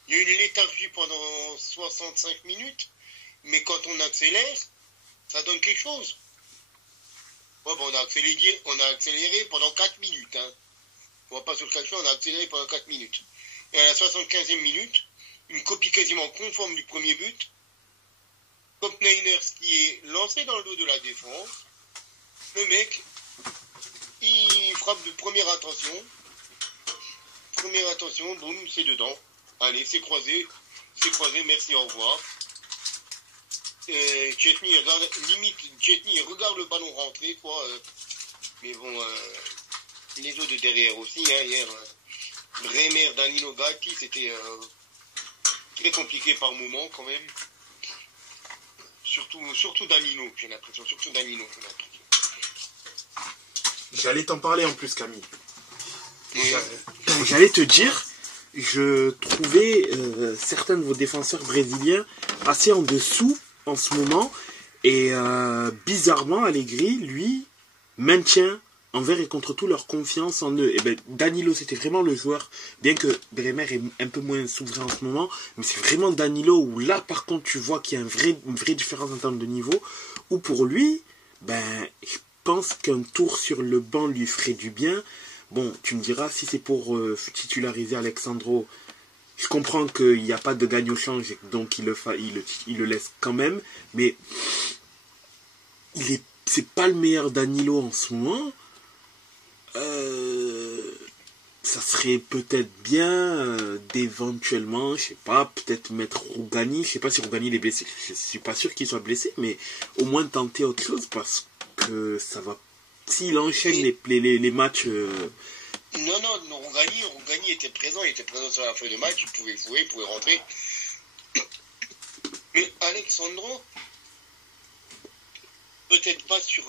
léthargie pendant 65 minutes, mais quand on accélère, ça donne quelque chose. Ouais, on a accéléré pendant 4 minutes. Hein. On va pas se le cacher, on a accéléré pendant 4 minutes. Et à la 75e minute, une copie quasiment conforme du premier but. Colt Miners qui est lancé dans le dos de la défense. Le mec, il frappe de première intention. première attention, boum, c'est dedans. Allez, c'est croisé, merci, au revoir. Chetny regarde le ballon rentrer, quoi. Mais bon, les autres de derrière aussi, hein, hier. Bremer, Danilo, Gatti, c'était très compliqué par moment, quand même. Surtout Danilo, j'ai l'impression. J'allais t'en parler en plus, Camille. Oui. J'allais te dire, je trouvais certains de vos défenseurs brésiliens assez en dessous en ce moment. Et bizarrement, Allegri, lui, maintient envers et contre tout leur confiance en eux. Et ben, Danilo, c'était vraiment le joueur, bien que Bremer est un peu moins souverain en ce moment, mais c'est vraiment Danilo où là, par contre, tu vois qu'il y a une vraie différence en termes de niveau, où pour lui, ben, je pense qu'un tour sur le banc lui ferait du bien. Bon, tu me diras, si c'est pour titulariser Alexandro, je comprends qu'il n'y a pas de gagne au change, donc il le laisse quand même, mais c'est pas le meilleur Danilo en ce moment. Ça serait peut-être bien d'éventuellement, je sais pas, peut-être mettre Rougani. Je sais pas si Rougani est blessé. Je suis pas sûr qu'il soit blessé, mais au moins tenter autre chose parce que ça va. S'il enchaîne les matchs. Non, Rougani était présent sur la feuille de match, il pouvait jouer, il pouvait rentrer. Mais Alexandro, peut-être pas sur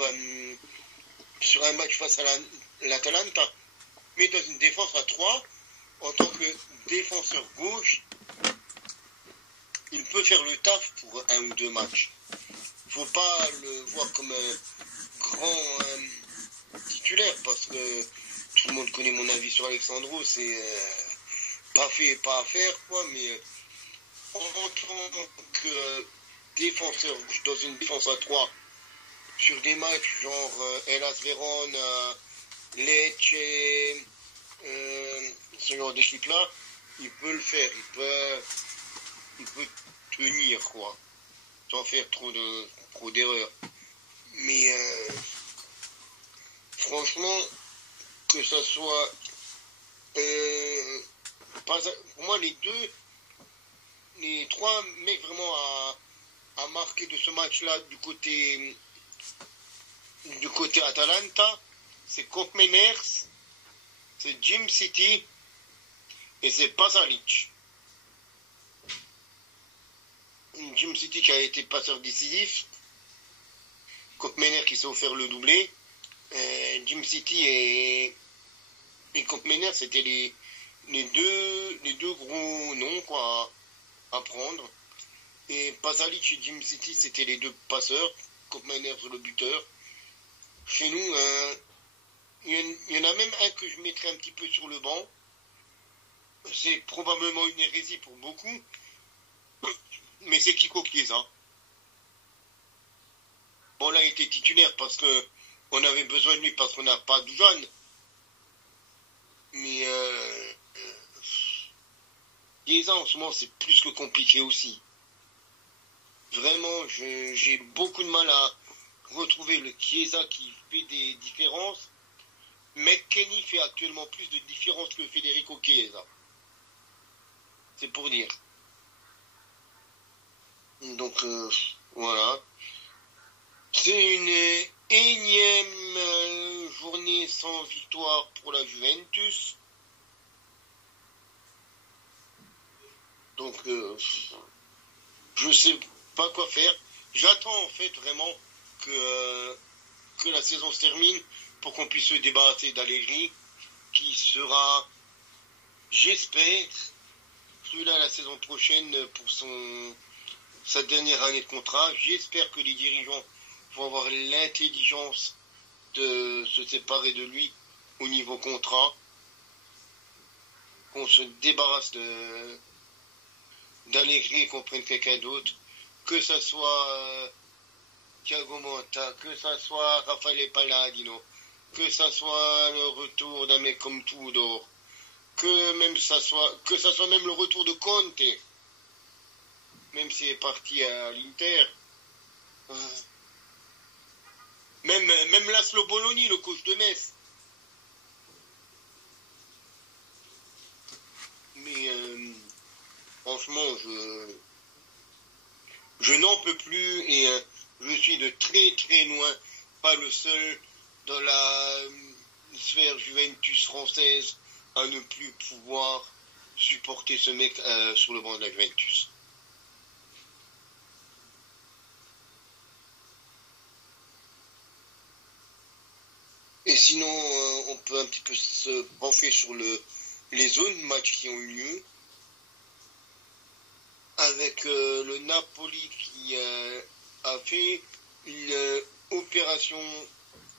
un match face à l'Atalanta, mais dans une défense à 3, en tant que défenseur gauche, il peut faire le taf pour 1 ou 2 matchs. Faut pas le voir comme un grand titulaire, parce que tout le monde connaît mon avis sur Alexandro, c'est pas fait, pas à faire, quoi, mais en tant que défenseur dans une défense à 3, sur des matchs genre Hellas Vérone, Lecce, ce genre d'équipe-là, il peut le faire, il peut tenir, quoi, sans faire trop d'erreurs. Mais franchement, que ça soit pour moi les 3 mecs vraiment à marquer de ce match-là du côté Atalanta, c'est Koopmeiners, c'est Jim City et c'est Pasalic. Jim City qui a été passeur décisif, Koopmeiners qui s'est offert le doublé, Jim City et Koopmeiners, c'était les deux gros noms, quoi, à prendre. Et Pasalic et Jim City, c'était les 2 passeurs, Koopmeiners le buteur. Chez nous, il y en a même un que je mettrais un petit peu sur le banc. C'est probablement une hérésie pour beaucoup, mais c'est Kiko Chiesa. Bon, là, il était titulaire parce que on avait besoin de lui parce qu'on n'a pas Dujan. Mais Chiesa, en ce moment, c'est plus que compliqué aussi. Vraiment, j'ai beaucoup de mal à retrouver le Chiesa qui fait des différences. McKennie fait actuellement plus de différences que Federico Chiesa. C'est pour dire. Donc, voilà. C'est une énième journée sans victoire pour la Juventus. Donc, je sais pas quoi faire. J'attends en fait vraiment que la saison se termine pour qu'on puisse se débarrasser d'Allegri, qui sera, j'espère, plus là la saison prochaine pour sa dernière année de contrat. J'espère que les dirigeants vont avoir l'intelligence de se séparer de lui au niveau contrat, qu'on se débarrasse d'Allegri et qu'on prenne quelqu'un d'autre, que ça soit Thiago Motta, que ça soit Raffaele Palladino, que ça soit le retour d'un mec comme Tudor, que ça soit même le retour de Conte, même s'il est parti à l'Inter. Même Laszlo Bologna, le coach de Metz. mais franchement, je n'en peux plus et je suis de très très loin pas le seul dans la sphère Juventus française à ne plus pouvoir supporter ce mec sur le banc de la Juventus. Et sinon, on peut un petit peu se pencher sur les autres matchs qui ont eu lieu. Avec le Napoli qui a fait une opération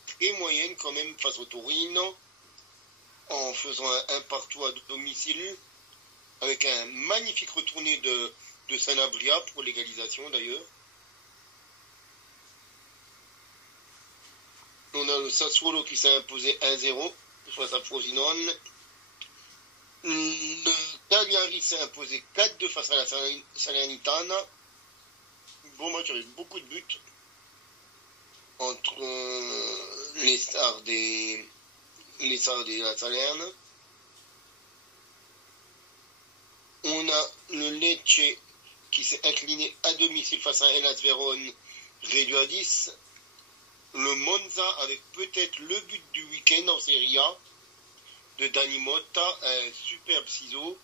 très moyenne quand même face au Torino, en faisant un partout à domicile, avec un magnifique retourné de Sanabria pour l'égalisation d'ailleurs. On a le Sassuolo qui s'est imposé 1-0 face à Frosinone. Le Cagliari s'est imposé 4-2 face à la Salernitana. Bon match avec beaucoup de buts entre les stars de la Salerne. On a le Lecce qui s'est incliné à domicile face à Hellas Vérone, réduit à 10. Le Monza avec peut-être le but du week-end en Serie A de Dani Motta, un superbe ciseau,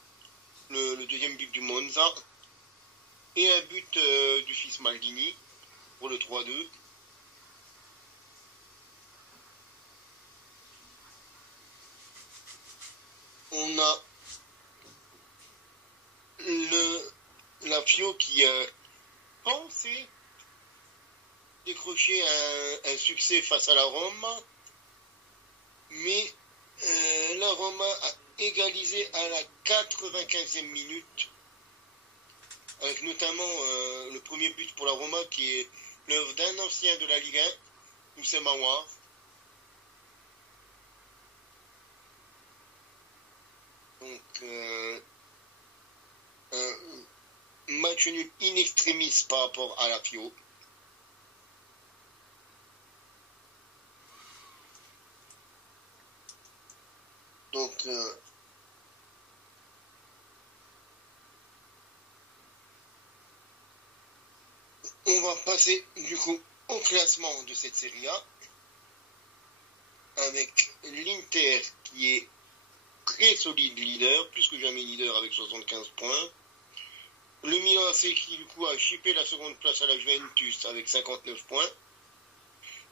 le deuxième but du Monza, et un but du fils Maldini pour le 3-2. On a la Fio qui pensait décrocher un succès face à la Roma, mais la Roma a égalisé à la 95e minute, avec notamment le premier but pour la Roma qui est l'œuvre d'un ancien de la Ligue 1, Oussem Aouar. Donc, un match nul in extremis par rapport à la Fio. Donc, on va passer du coup au classement de cette Serie A avec l'Inter qui est très solide leader, plus que jamais leader avec 75 points. Le Milan AC qui du coup a chippé la seconde place à la Juventus avec 59 points.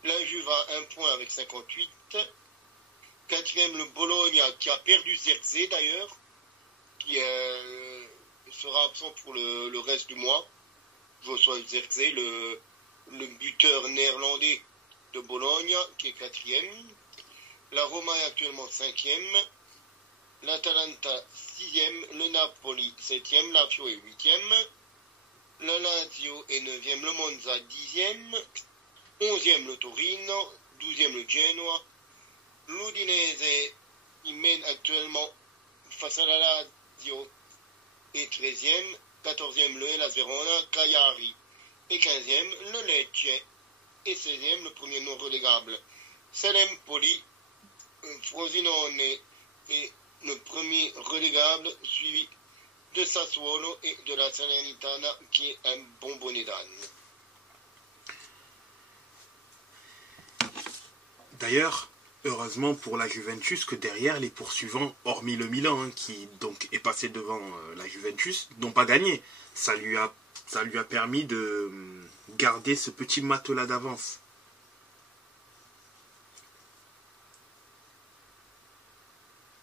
La Juve a 1 point avec 58. Quatrième, le Bologna qui a perdu Zirkzee d'ailleurs, qui sera absent pour le reste du mois. Joshua Zirkzee, le buteur néerlandais de Bologne, qui est quatrième. La Roma est actuellement cinquième. L'Atalanta sixième. Le Napoli septième. La Fio est huitième. La Lazio est neuvième. Le Monza dixième. Onzième le Torino. Douzième le Genoa. L'Udinese, il mène actuellement face à la Lazio, et 13e, 14e le Hellas Verona, Cagliari et 15e le Lecce et 16e le premier non relégable. L'Empoli, Frosinone est le premier relégable, suivi de Sassuolo et de la Salernitana qui est un bonbonnet d'âne. D'ailleurs, heureusement pour la Juventus que derrière les poursuivants, hormis le Milan qui donc est passé devant la Juventus, n'ont pas gagné. Ça lui a permis de garder ce petit matelas d'avance.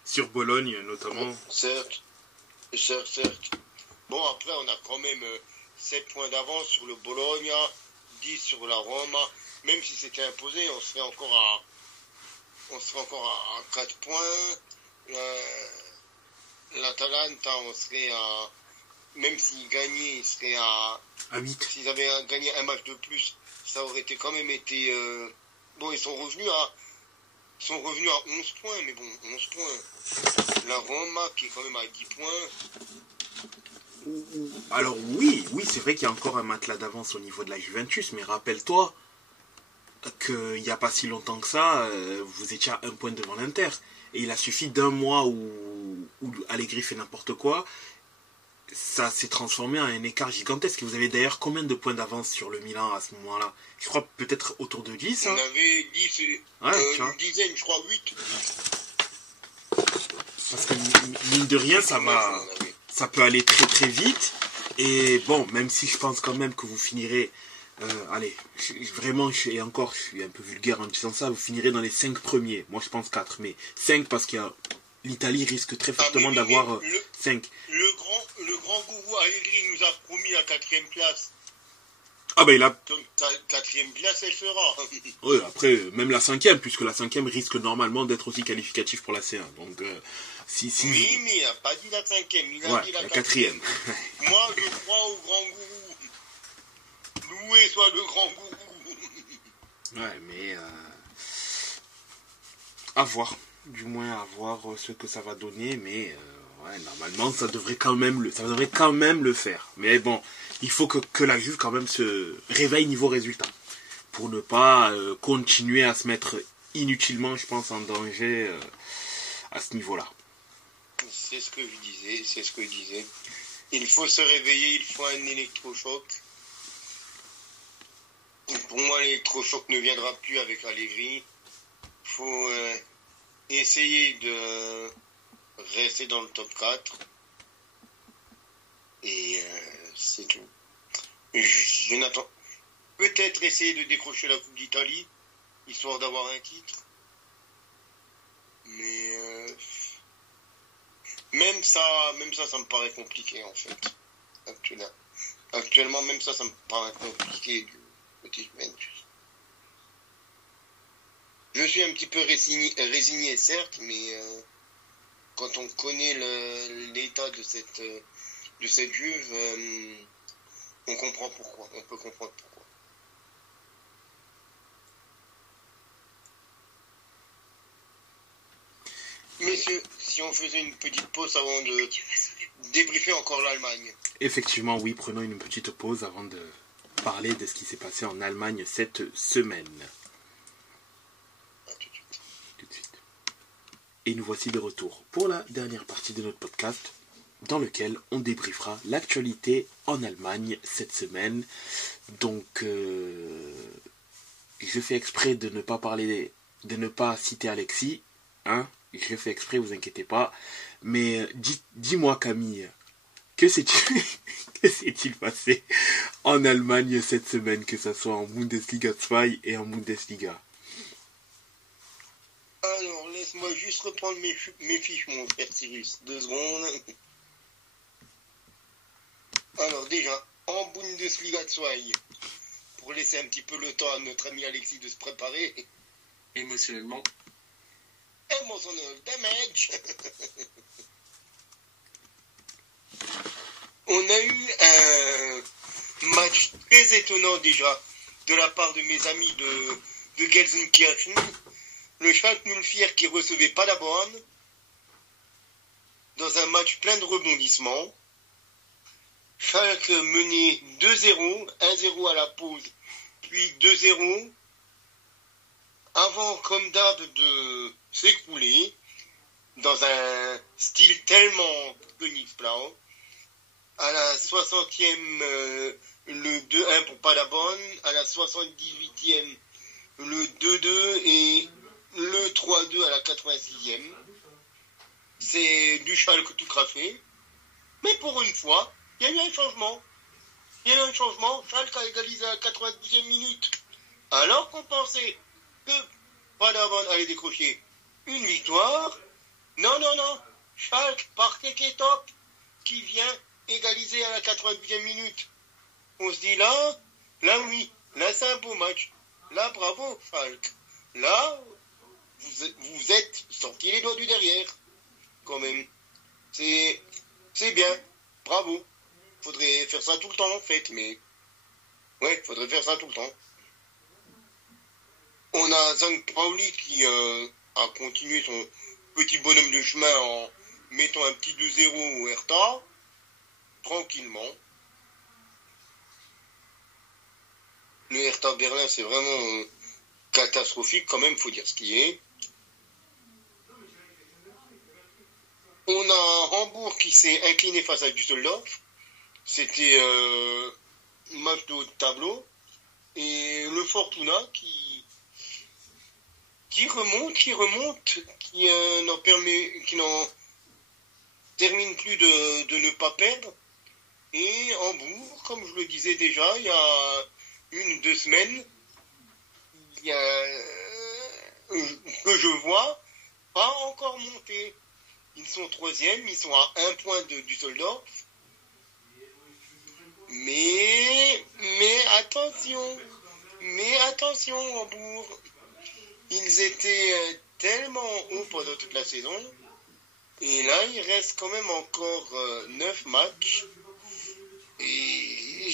Sur Bologne notamment. Certes. Bon, après on a quand même 7 points d'avance sur le Bologna, 10 sur la Roma. Même si c'était imposé, on serait encore à 4 points. L'Atalanta, on serait à... Même s'ils gagnaient, ils seraient à 8. S'ils avaient gagné un match de plus, ça aurait quand même été... Bon, ils sont revenus à 11 points, mais bon, 11 points. La Roma, qui est quand même à 10 points. Alors oui, c'est vrai qu'il y a encore un matelas d'avance au niveau de la Juventus, mais rappelle-toi qu'il n'y a pas si longtemps que ça, vous étiez à 1 point devant l'Inter. Et il a suffi d'un mois où Allegri fait n'importe quoi. Ça s'est transformé en un écart gigantesque. Vous avez d'ailleurs combien de points d'avance sur le Milan à ce moment-là? Je crois peut-être autour de 10. On avait 10, une dizaine, je crois 8. Parce que mine de rien, ça peut aller très très vite. Et bon, même si je pense quand même que vous finirez... allez, vraiment, je suis un peu vulgaire en disant ça, vous finirez dans les 5 premiers. Moi je pense 4, mais 5 parce qu'il y a... L'Italie risque très fortement d'avoir 5. Le grand gourou Allegri nous a promis la 4e place. Ah ben il a... Donc 4e place, elle fera. Oui, après, même la 5e, puisque la 5e risque normalement d'être aussi qualificative pour la C1. Donc, si... Oui, mais il n'a pas dit la 5e, il a dit la 4e. Moi, je crois au grand gourou. Loué soit le grand gourou. Ouais, mais... à voir. Du moins à voir ce que ça va donner, mais ouais, normalement ça devrait quand même le faire. Mais bon, il faut que la Juve quand même se réveille niveau résultat pour ne pas continuer à se mettre inutilement, je pense, en danger à ce niveau-là. C'est ce que je disais. Il faut se réveiller, il faut un électrochoc. Pour moi, l'électrochoc ne viendra plus avec Allegri. Il faut essayer de rester dans le top 4. Et c'est tout. Je n'attends... Peut-être essayer de décrocher la Coupe d'Italie, histoire d'avoir un titre. Mais même ça me paraît compliqué en fait. Actuellement, même ça me paraît compliqué du petit Juventus. Je suis un petit peu résigné certes, mais quand on connaît l'état de cette Juve, on comprend pourquoi. On peut comprendre pourquoi. Messieurs, si on faisait une petite pause avant de débriefer encore l'Allemagne. Effectivement, oui, prenons une petite pause avant de parler de ce qui s'est passé en Allemagne cette semaine. Tout de suite. Et nous voici de retour pour la dernière partie de notre podcast, dans lequel on débriefera l'actualité en Allemagne cette semaine. Donc, je fais exprès de ne pas citer Alexis, hein. Je fais exprès, vous inquiétez pas. Mais dis-moi Camille, que s'est-il passé en Allemagne cette semaine, que ce soit en Bundesliga 2 et en Bundesliga? Alors, laisse-moi juste reprendre mes fiches, mon frère Cyrus. 2 secondes. Alors, déjà, en Bundesliga 2, pour laisser un petit peu le temps à notre ami Alexis de se préparer. Émotionnellement. Emotional damage. On a eu un match très étonnant déjà de la part de mes amis de Gelsenkirchen. Le Schalke 04 qui recevait Paderborn dans un match plein de rebondissements. Schalke menait 2-0, 1-0 à la pause, puis 2-0. Avant, comme d'hab, de s'écrouler dans un style tellement Königsblau. À la 60e, le 2-1 pour Paderborn. À la 78e, le 2-2 et le 3-2 à la 86e. C'est du Schalke tout craché. Mais pour une fois, il y a eu un changement. Schalke a égalisé à la 92e minute. Alors qu'on pensait que Paderborn allait décrocher une victoire. Non. Schalke par Keketop qui vient égaliser à la 92e minute. On se dit là oui, là c'est un beau match. Là, bravo Schalke. Là, vous êtes sortis les doigts du derrière. Quand même. C'est bien. Bravo. Faudrait faire ça tout le temps en fait, mais... Ouais, faudrait faire ça tout le temps. On a St. Pauli qui a continué son petit bonhomme de chemin en mettant un petit 2-0 au Hertha, tranquillement. Le Hertha Berlin, c'est vraiment catastrophique quand même, faut dire ce qui est. On a Hambourg qui s'est incliné face à Düsseldorf. C'était match de haut de tableau. Et le Fortuna qui remonte, qui n'en termine plus de ne pas perdre. Et Hambourg, comme je le disais déjà, il y a 1 ou 2 semaines, que je vois pas encore monter. Ils sont 3e, ils sont à 1 point de Düsseldorf. Mais attention, Hambourg. Ils étaient tellement hauts pendant toute la saison. Et là, il reste quand même encore 9 matchs. Et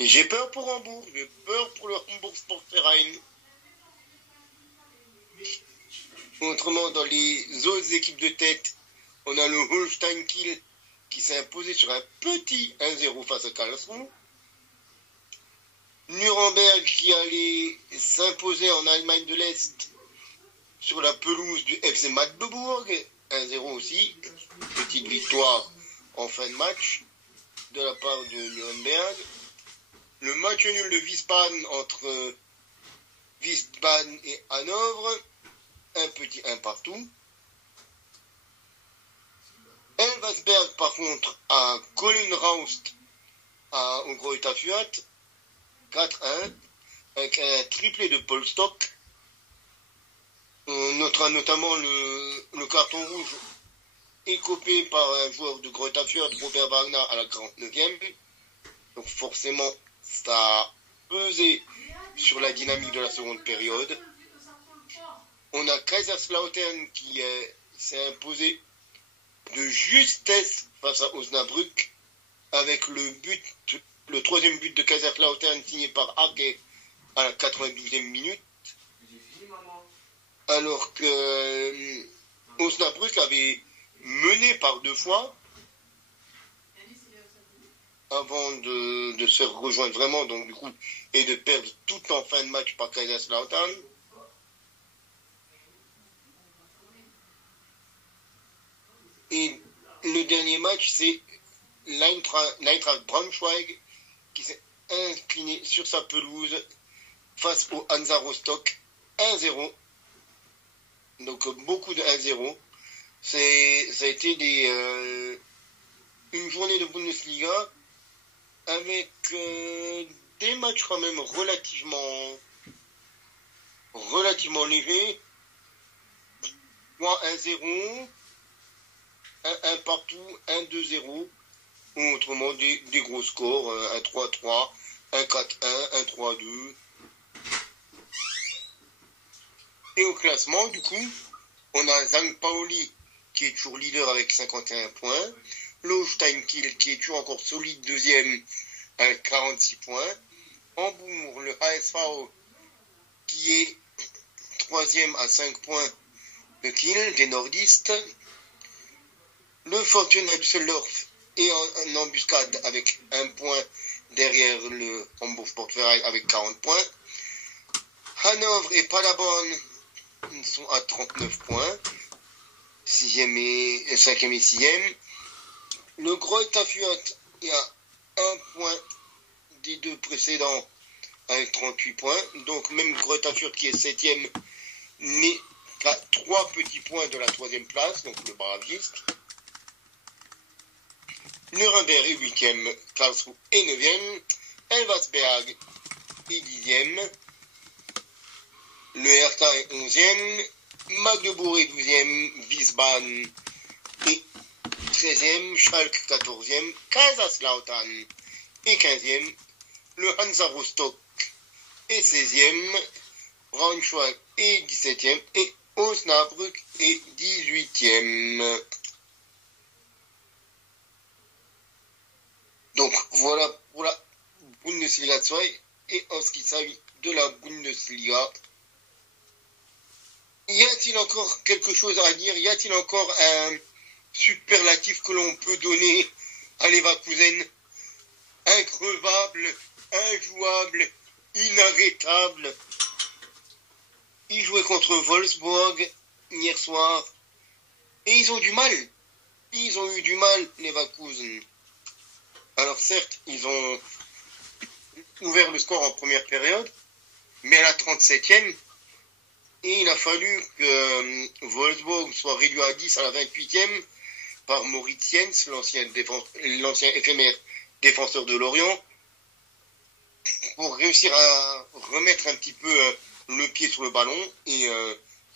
j'ai peur pour Hambourg. J'ai peur pour le Hambourg Sportverein. Autrement, dans les autres équipes de tête, on a le Holstein Kiel qui s'est imposé sur un petit 1-0 face à Karlsruhe. Nuremberg qui allait s'imposer en Allemagne de l'Est sur la pelouse du FC Magdebourg. 1-0 aussi. Petite victoire en fin de match de la part de Nuremberg. Le match nul de Wiesbaden entre Wiesbaden et Hanovre. Un petit 1 partout. Elversberg, par contre, à Kollenraust, au Greuther Fürth, 4-1, avec un triplé de Paul Stock. On notera notamment le carton rouge écopé par un joueur de Greuther Fürth, Robert Wagner, à la 49e. Donc forcément, ça a pesé sur la dynamique de la seconde période. On a Kaiserslautern qui s'est imposé de justesse face à Osnabrück avec le 3e but de Kaiserslautern signé par Hake à la 92e minute. Alors que Osnabrück avait mené par 2 fois avant de se rejoindre vraiment, donc du coup, et de perdre tout en fin de match par Kaiserslautern. Et le dernier match, c'est l'Eintracht Braunschweig qui s'est incliné sur sa pelouse face au Hansa Rostock 1-0. Donc beaucoup de 1-0. Ça a été une journée de Bundesliga avec des matchs quand même relativement légers. 3-1-0. 1 partout, 1-2-0, ou autrement des gros scores, 1-3-3, 1-4-1, 1-3-2. Et au classement, du coup, on a St. Pauli qui est toujours leader avec 51 points, l'Holstein Kiel qui est toujours encore solide deuxième avec 46 points, Hambourg, le HSV qui est troisième à 5 points de Kiel, des nordistes, le Fortuna Düsseldorf est en embuscade avec 1 point derrière le Hambourg Sportverein avec 40 points. Hanovre et Paderborn sont à 39 points, 5e et 6e. Le Greuther Fürth est à 1 point des 2 précédents avec 38 points. Donc même Greuther Fürth qui est 7e n'est qu'à 3 petits points de la 3e place, donc le Braviste. Nuremberg est 8e, Karlsruhe est 9e, Elversberg est 10e, le Hertha est 11e, Magdebourg est 12e, Wiesbaden est 13e, Schalke 14e, Kaiserslautern est 15e, le Hansa Rostock est 16e, Braunschweig est 17e et Osnabrück est 18e. Donc voilà pour la Bundesliga 2 et en ce qui s'agit de la Bundesliga. Y a-t-il encore quelque chose à dire? Y a-t-il encore un superlatif que l'on peut donner à Leverkusen? Increvable, injouable, inarrêtable. Ils jouaient contre Wolfsburg hier soir. Et ils ont du mal. Ils ont eu du mal, Leverkusen. Alors certes, ils ont ouvert le score en première période, mais à la 37e, et il a fallu que Wolfsburg soit réduit à 10 à la 28e par Moritz Jens, l'ancien éphémère défenseur de Lorient, pour réussir à remettre un petit peu le pied sur le ballon et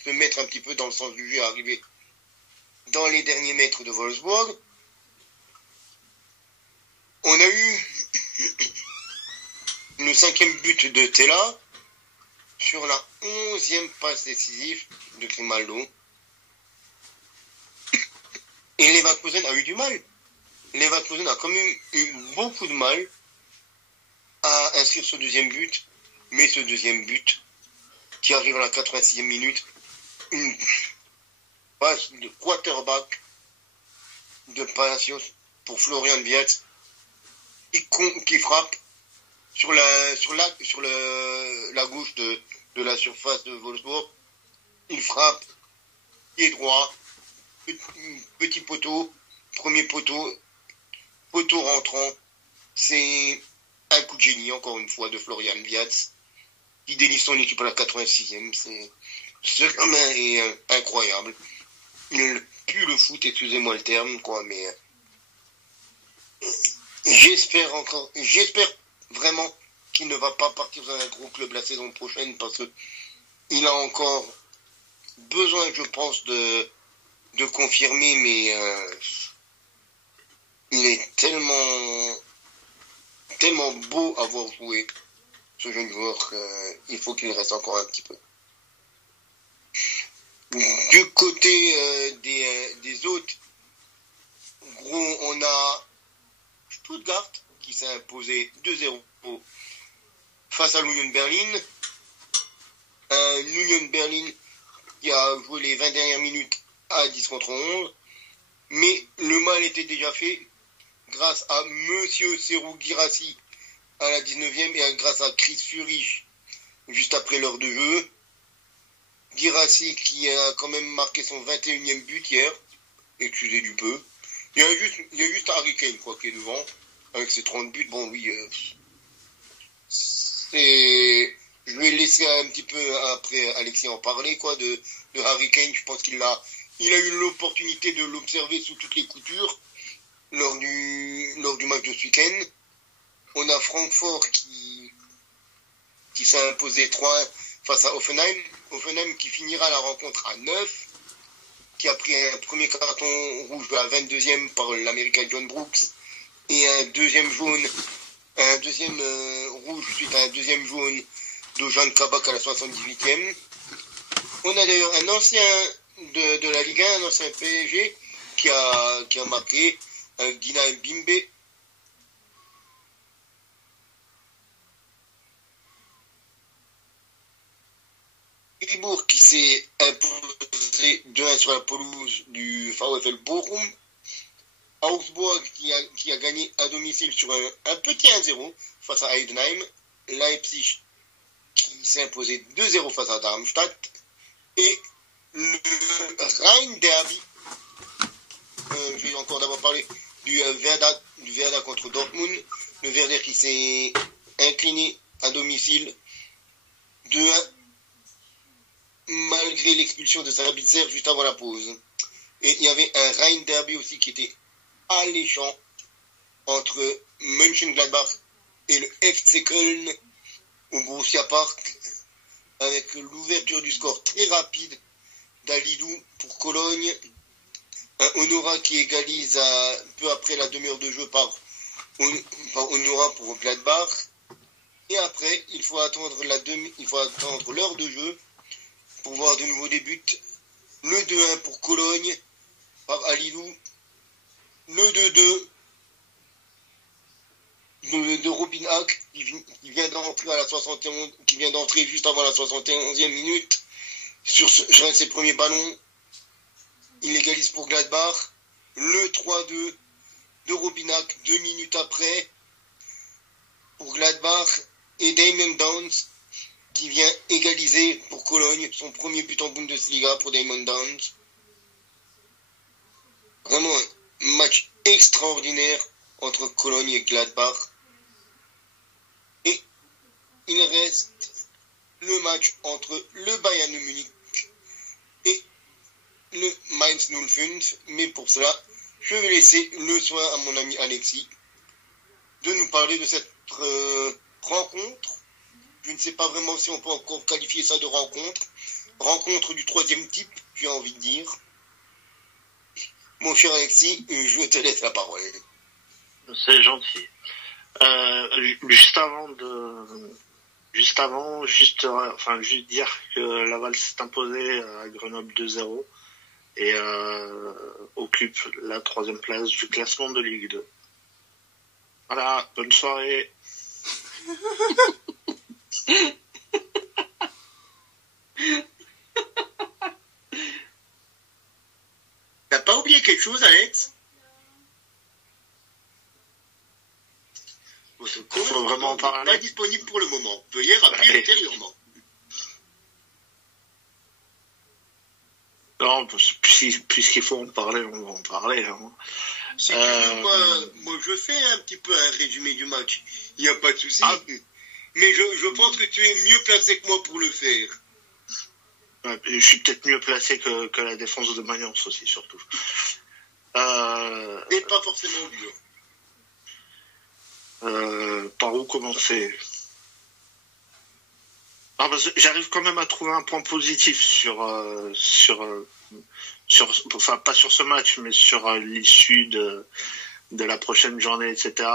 se mettre un petit peu dans le sens du jeu, arriver dans les derniers mètres de Wolfsburg. On a eu le 5e but de Tella sur la 11e passe décisive de Grimaldo. Et Leverkusen a eu du mal. Leverkusen a quand même eu beaucoup de mal à inscrire ce deuxième but. Mais ce deuxième but, qui arrive à la 86e minute, une passe de quarterback de Palacios pour Florian Wirtz, qui frappe sur la gauche de la surface de Wolfsburg. Il frappe, pied droit, petit poteau, premier poteau rentrant. C'est un coup de génie, encore une fois, de Florian Wirtz, qui délivre son équipe à la 86e. Ce gamin est incroyable. Il pue le foot, excusez-moi le terme, quoi, mais j'espère vraiment qu'il ne va pas partir dans un gros club la saison prochaine, parce que il a encore besoin, je pense, de confirmer, mais il est tellement beau à voir jouer, ce jeune joueur, qu'il faut qu'il reste encore un petit peu. Du côté des autres, gros, on a Stuttgart qui s'est imposé 2-0 face à l'Union Berlin. L'Union Berlin qui a joué les 20 dernières minutes à 10 contre 11. Mais le mal était déjà fait grâce à Monsieur Serhou Guirassy à la 19e et grâce à Chris Führich juste après l'heure de jeu. Guirassy qui a quand même marqué son 21e but hier, excusez du peu. Il y a juste Harry Kane, quoi, qui est devant, avec ses 30 buts. Bon, oui, je vais laisser un petit peu après Alexis en parler, quoi, de Harry Kane. Je pense qu'il a eu l'opportunité de l'observer sous toutes les coutures lors du match de ce week-end. On a Francfort qui s'est imposé 3-1 face à Hoffenheim. Hoffenheim qui finira la rencontre à 9, qui a pris un premier carton rouge à la 22e par l'Américain John Brooks et un deuxième rouge suite à un deuxième jaune de Jean Kabak à la 78e. On a d'ailleurs un ancien de la Ligue 1, un ancien PSG qui a marqué, Dina Mbimbe. Fribourg qui s'est imposé 2-1 sur la pelouse du VfL Bochum. Augsburg qui a gagné à domicile sur un petit 1-0 face à Heidenheim. Leipzig qui s'est imposé 2-0 face à Darmstadt. Et le Rhein Derby, je vais encore d'abord parler du Werder contre Dortmund. Le Werder qui s'est incliné à domicile 2-1 malgré l'expulsion de Sabitzer juste avant la pause. Et il y avait un Rhein Derby aussi qui était alléchant entre Mönchengladbach et le FC Köln au Borussia Park, avec l'ouverture du score très rapide d'Alidou pour Cologne, un Honora qui égalise peu après la demi-heure de jeu par Honora pour Gladbach, et après il faut attendre l'heure de jeu pour voir de nouveau des buts. Le 2-1 pour Cologne par Alidou, le 2-2 de Robin Hack qui vient d'entrer juste avant la 71e minute sur un de ses premiers ballons. Il égalise pour Gladbach. Le 3-2 de Robin Hack 2 minutes après pour Gladbach, et Damien Downs qui vient égaliser pour Cologne son premier but en Bundesliga pour Damon Downs. Vraiment un match extraordinaire entre Cologne et Gladbach. Et il reste le match entre le Bayern de Munich et le Mainz 05. Mais pour cela, je vais laisser le soin à mon ami Alexis de nous parler de cette rencontre. Je ne sais pas vraiment si on peut encore qualifier ça de rencontre. Rencontre du troisième type, j'ai envie de dire. Mon cher Alexis, je te laisse la parole. C'est gentil. Juste dire que Laval s'est imposé à Grenoble 2-0 et occupe la 3e place du classement de Ligue 2. Voilà, bonne soirée. T'as pas oublié quelque chose, Alex? Votre faut vraiment en parler. Pas disponible pour le moment. Veuillez rappeler ultérieurement. Non, puisqu'il faut en parler, on va en parler. Hein. Si tu veux, moi, je fais un petit peu un résumé du match. Il n'y a pas de souci. Mais je pense que tu es mieux placé que moi pour le faire. Je suis peut-être mieux placé que la défense de Mayence aussi, surtout. Et pas forcément mieux. Par où commencer? Parce que j'arrive quand même à trouver un point positif enfin pas sur ce match, mais sur l'issue de la prochaine journée, etc.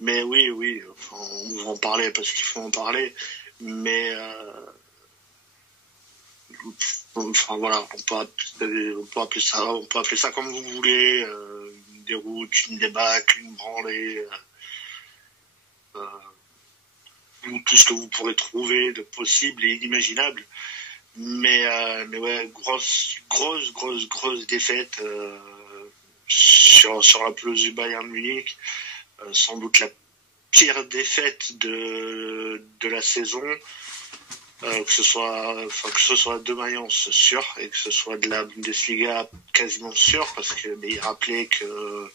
Mais oui, enfin, on va en parler parce qu'il faut en parler. Mais enfin voilà, on peut appeler ça comme vous voulez, une déroute, une débâcle, une branlée. Tout ce que vous pourrez trouver de possible et inimaginable, mais ouais, grosse défaite sur la pelouse du Bayern Munich, sans doute la pire défaite de la saison, que ce soit de Mayence sûr et que ce soit de la Bundesliga quasiment sûr, parce que il rappelait que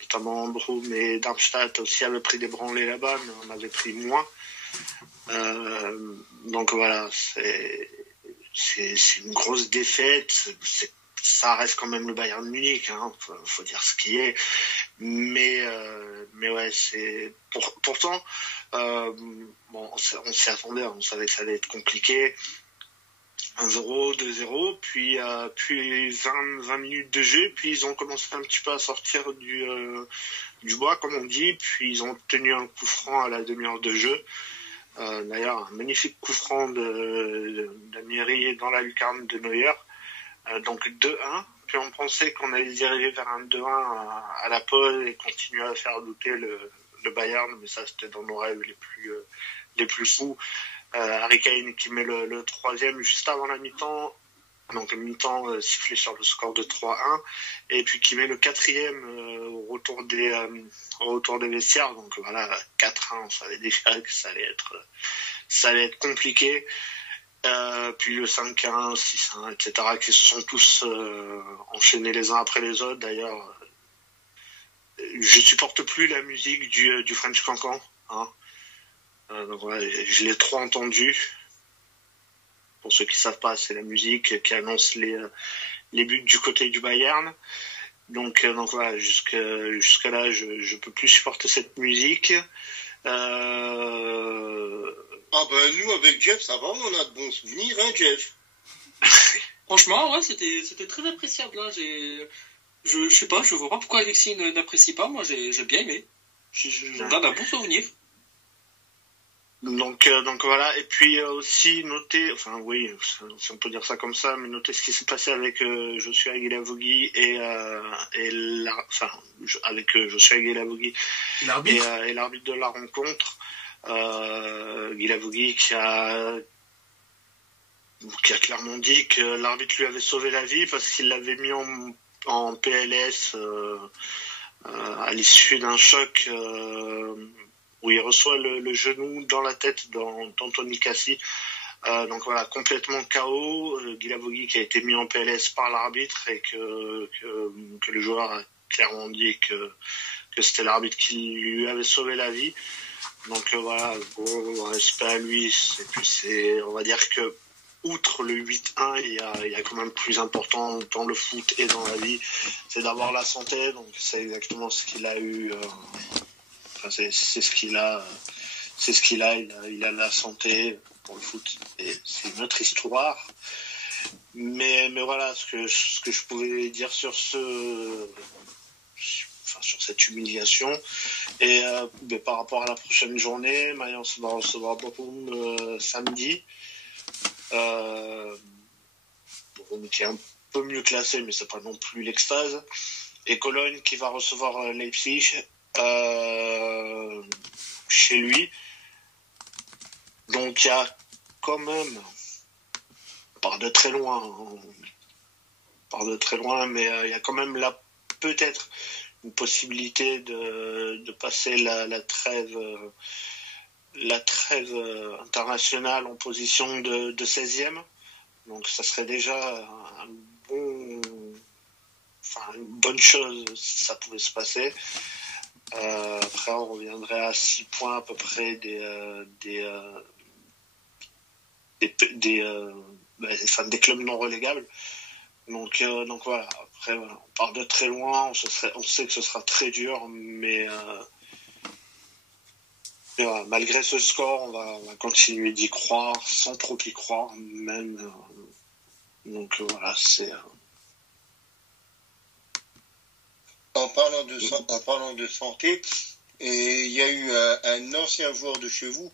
notamment Ambrum et Darmstadt aussi avaient pris des branlées là-bas, mais on avait pris moins. Donc voilà, c'est une grosse défaite. Ça reste quand même le Bayern de Munich, hein, faut dire ce qui est. Mais ouais, c'est pourtant on s'y attendait, on savait que ça allait être compliqué. 1-0, 2-0, puis 20 minutes de jeu, puis ils ont commencé un petit peu à sortir du bois, comme on dit, puis ils ont obtenu un coup franc à la demi-heure de jeu. D'ailleurs, un magnifique coup franc d'Amiri dans la lucarne de Neuer. Donc 2-1, puis on pensait qu'on allait diriger vers un 2-1 à la pause et continuer à faire douter le Bayern, mais ça c'était dans nos rêves les plus fous. Harry Kane qui met le 3e juste avant la mi-temps, donc mi-temps sifflé sur le score de 3-1, et puis qui met le 4e au retour des vestiaires. Donc voilà, 4-1, on savait déjà que ça allait être compliqué. Puis le 5-1, 6-1, etc., qui se sont tous enchaînés les uns après les autres. D'ailleurs, je supporte plus la musique du French Cancan, hein. Donc voilà, je l'ai trop entendu. Pour ceux qui savent pas, c'est la musique qui annonce les buts du côté du Bayern. Donc voilà, jusqu'à là, je peux plus supporter cette musique. Nous avec Jeff, ça va, on a de bons souvenirs, hein, Jeff. Franchement, ouais, c'était très appréciable. Hein. Je sais pas, je vois pas pourquoi Alexis n'apprécie pas. Moi, j'ai bien aimé. J'en garde un bon souvenir. Donc voilà, et puis aussi noter, enfin oui, si on peut dire ça comme ça, mais noter ce qui s'est passé avec Joshua Guilavogui avec Joshua Guilavogui et l'arbitre de la rencontre. Guilavogui qui a clairement dit que l'arbitre lui avait sauvé la vie parce qu'il l'avait mis en PLS à l'issue d'un choc où il reçoit le genou dans la tête d'Anthony Cassi. Donc voilà, complètement KO. Guilavogui qui a été mis en PLS par l'arbitre et que le joueur a clairement dit que c'était l'arbitre qui lui avait sauvé la vie. Donc voilà, gros respect à lui. Et puis on va dire que outre le 8-1, il y a quand même plus important dans le foot et dans la vie, c'est d'avoir la santé. Donc c'est exactement ce qu'il a eu. C'est ce qu'il a. C'est ce qu'il a. Il a la santé pour le foot. Et c'est une autre histoire. Mais voilà, ce que je pouvais dire sur cette humiliation. Et par rapport à la prochaine journée, Mayence va recevoir Bochum samedi. Bochum qui est un peu mieux classé, mais c'est pas non plus l'extase. Et Cologne qui va recevoir Leipzig chez lui. Donc il y a quand même, part de très loin, mais il y a quand même là peut-être une possibilité de passer la trêve internationale en position de 16e. Donc ça serait déjà une bonne chose si ça pouvait se passer. Après on reviendrait à 6 points à peu près des clubs non relégables. Donc voilà. Après voilà, on part de très loin, on sait que ce sera très dur, mais voilà, malgré ce score, on va continuer d'y croire, sans trop y croire même. Donc voilà, c'est. En parlant de santé, et il y a eu un ancien joueur de chez vous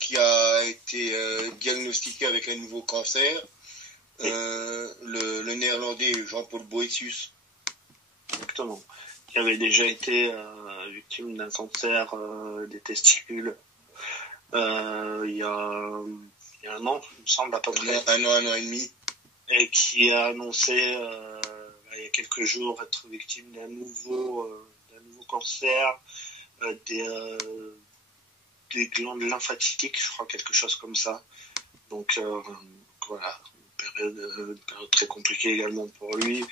qui a été diagnostiqué avec un nouveau cancer, le néerlandais Jean-Paul Boetius. Exactement. Qui avait déjà été victime d'un cancer des testicules il y a un an, il me semble à peu près. Un an et demi. Et qui a annoncé il y a quelques jours être victime d'un nouveau cancer des glandes lymphatiques, je crois, quelque chose comme ça. Donc voilà, une période très compliquée également pour lui.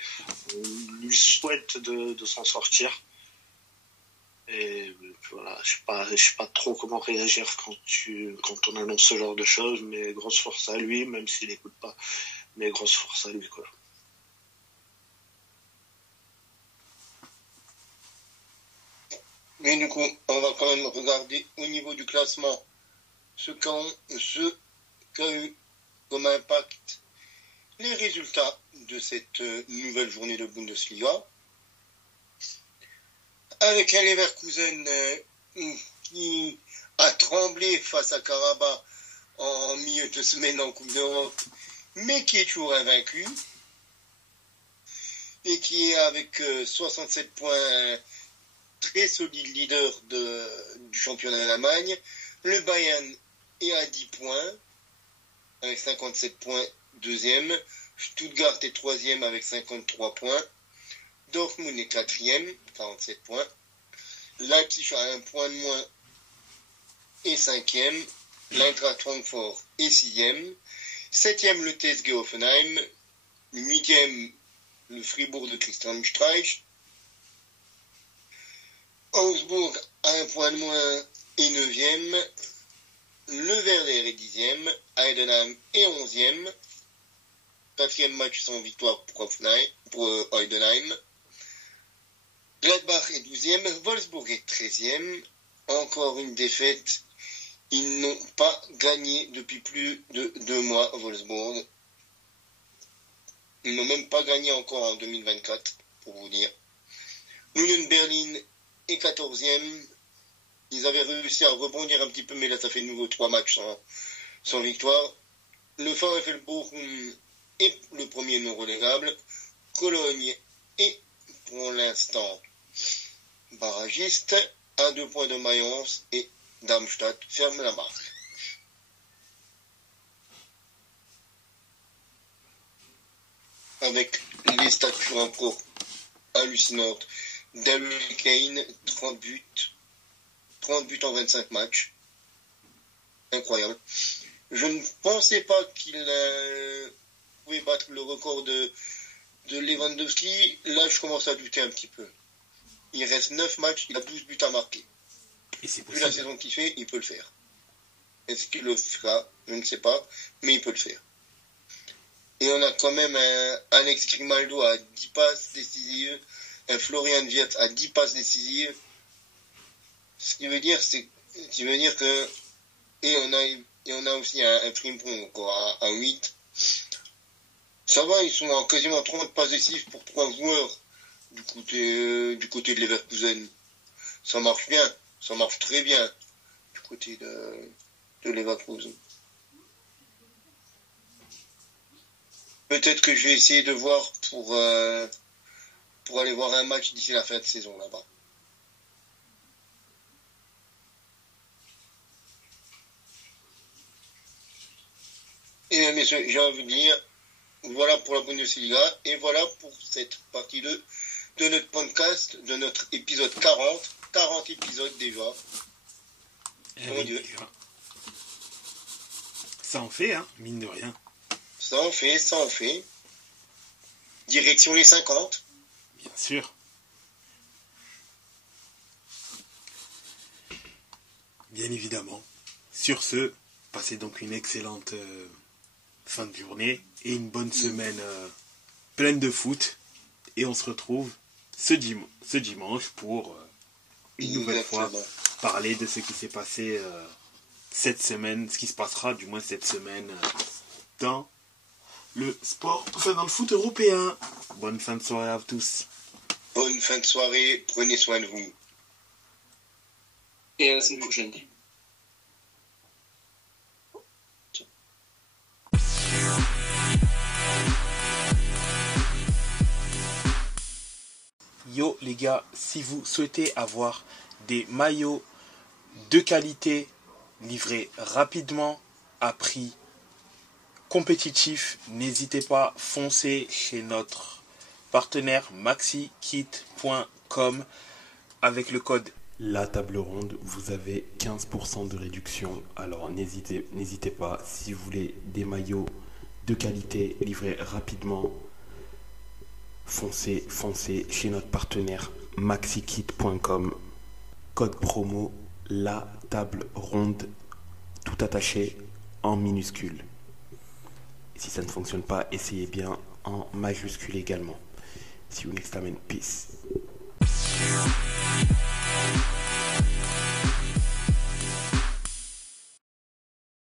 On lui souhaite de s'en sortir. Et voilà, je sais pas trop comment réagir quand on annonce ce genre de choses, mais grosse force à lui, même s'il n'écoute pas. Mais grosse force à lui, quoi. Mais du coup, on va quand même regarder au niveau du classement ce qu'a eu comme impact les résultats de cette nouvelle journée de Bundesliga. Avec un Leverkusen qui a tremblé face à Karabakh en milieu de semaine en Coupe d'Europe, mais qui est toujours invaincu, et qui est avec 67 points très solide leader du championnat d'Allemagne. Le Bayern est à 10 points, avec 57 points, deuxième. Stuttgart est troisième avec 53 points. Dortmund est quatrième, 47 points. Leipzig a un point de moins et cinquième. L'Eintracht Francfort est sixième. Septième, le TSG Hoffenheim. Huitième, le Fribourg de Christian Streich. Augsbourg a un point de moins et neuvième. Le Werder est dixième. Heidenheim est onzième. Quatrième match sans victoire pour Heidenheim. Gladbach est 12e, Wolfsburg est 13e. Encore une défaite. Ils n'ont pas gagné depuis plus de 2 mois, Wolfsburg. Ils n'ont même pas gagné encore en 2024, pour vous dire. Union Berlin est 14e. Ils avaient réussi à rebondir un petit peu, mais là, ça fait de nouveau 3 matchs sans victoire. Le VfL Bochum est le premier non relégable. Cologne est, pour l'instant, barragiste, à 2 points de Mayence, et Darmstadt ferme la marque. Avec les statuts encore hallucinantes d'Harry Kane, 30 30 buts en 25 matchs. Incroyable. Je ne pensais pas qu'il pouvait battre le record de Lewandowski. Là, je commence à douter un petit peu. Il reste 9 matchs, il a 12 buts à marquer. Et c'est Vu possible. la saison qu'il fait, il peut le faire. Est-ce qu'il le fera? Je ne sais pas, mais il peut le faire. Et on a quand même un Alex Grimaldo à 10 passes décisives, un Florian Wirtz à 10 passes décisives. Ce qui veut dire que... Et on a aussi un Frimpong encore à 8. Ça va, ils sont à quasiment 30 passes décisives pour 3 joueurs du côté de Leverkusen. Ça marche bien, ça marche très bien du côté de Leverkusen. Peut-être que je vais essayer de voir pour aller voir un match d'ici la fin de saison là-bas. Et bien, messieurs, j'ai envie de dire, voilà pour la Bundesliga et voilà pour cette partie 2 de notre podcast, de notre épisode 40. 40 épisodes déjà. Mon Dieu. Ça en fait, hein, mine de rien. Ça en fait. Direction les 50. Bien sûr. Bien évidemment. Sur ce, passez donc une excellente fin de journée et une bonne semaine pleine de foot. Et on se retrouve ce dimanche pour une nouvelle fois parler de ce qui s'est passé cette semaine, ce qui se passera du moins cette semaine dans le sport, enfin dans le foot européen. Bonne fin de soirée à tous. Bonne fin de soirée, prenez soin de vous. Et à la semaine prochaine. Yo les gars, si vous souhaitez avoir des maillots de qualité livrés rapidement à prix compétitif, n'hésitez pas, foncez chez notre partenaire maxikit.com avec le code La Table Ronde, vous avez 15% de réduction. Alors n'hésitez pas, si vous voulez des maillots de qualité livrés rapidement, foncez chez notre partenaire maxikit.com. Code promo La Table Ronde, tout attaché en minuscule. Et si ça ne fonctionne pas, essayez bien en majuscule également. See you next time and peace.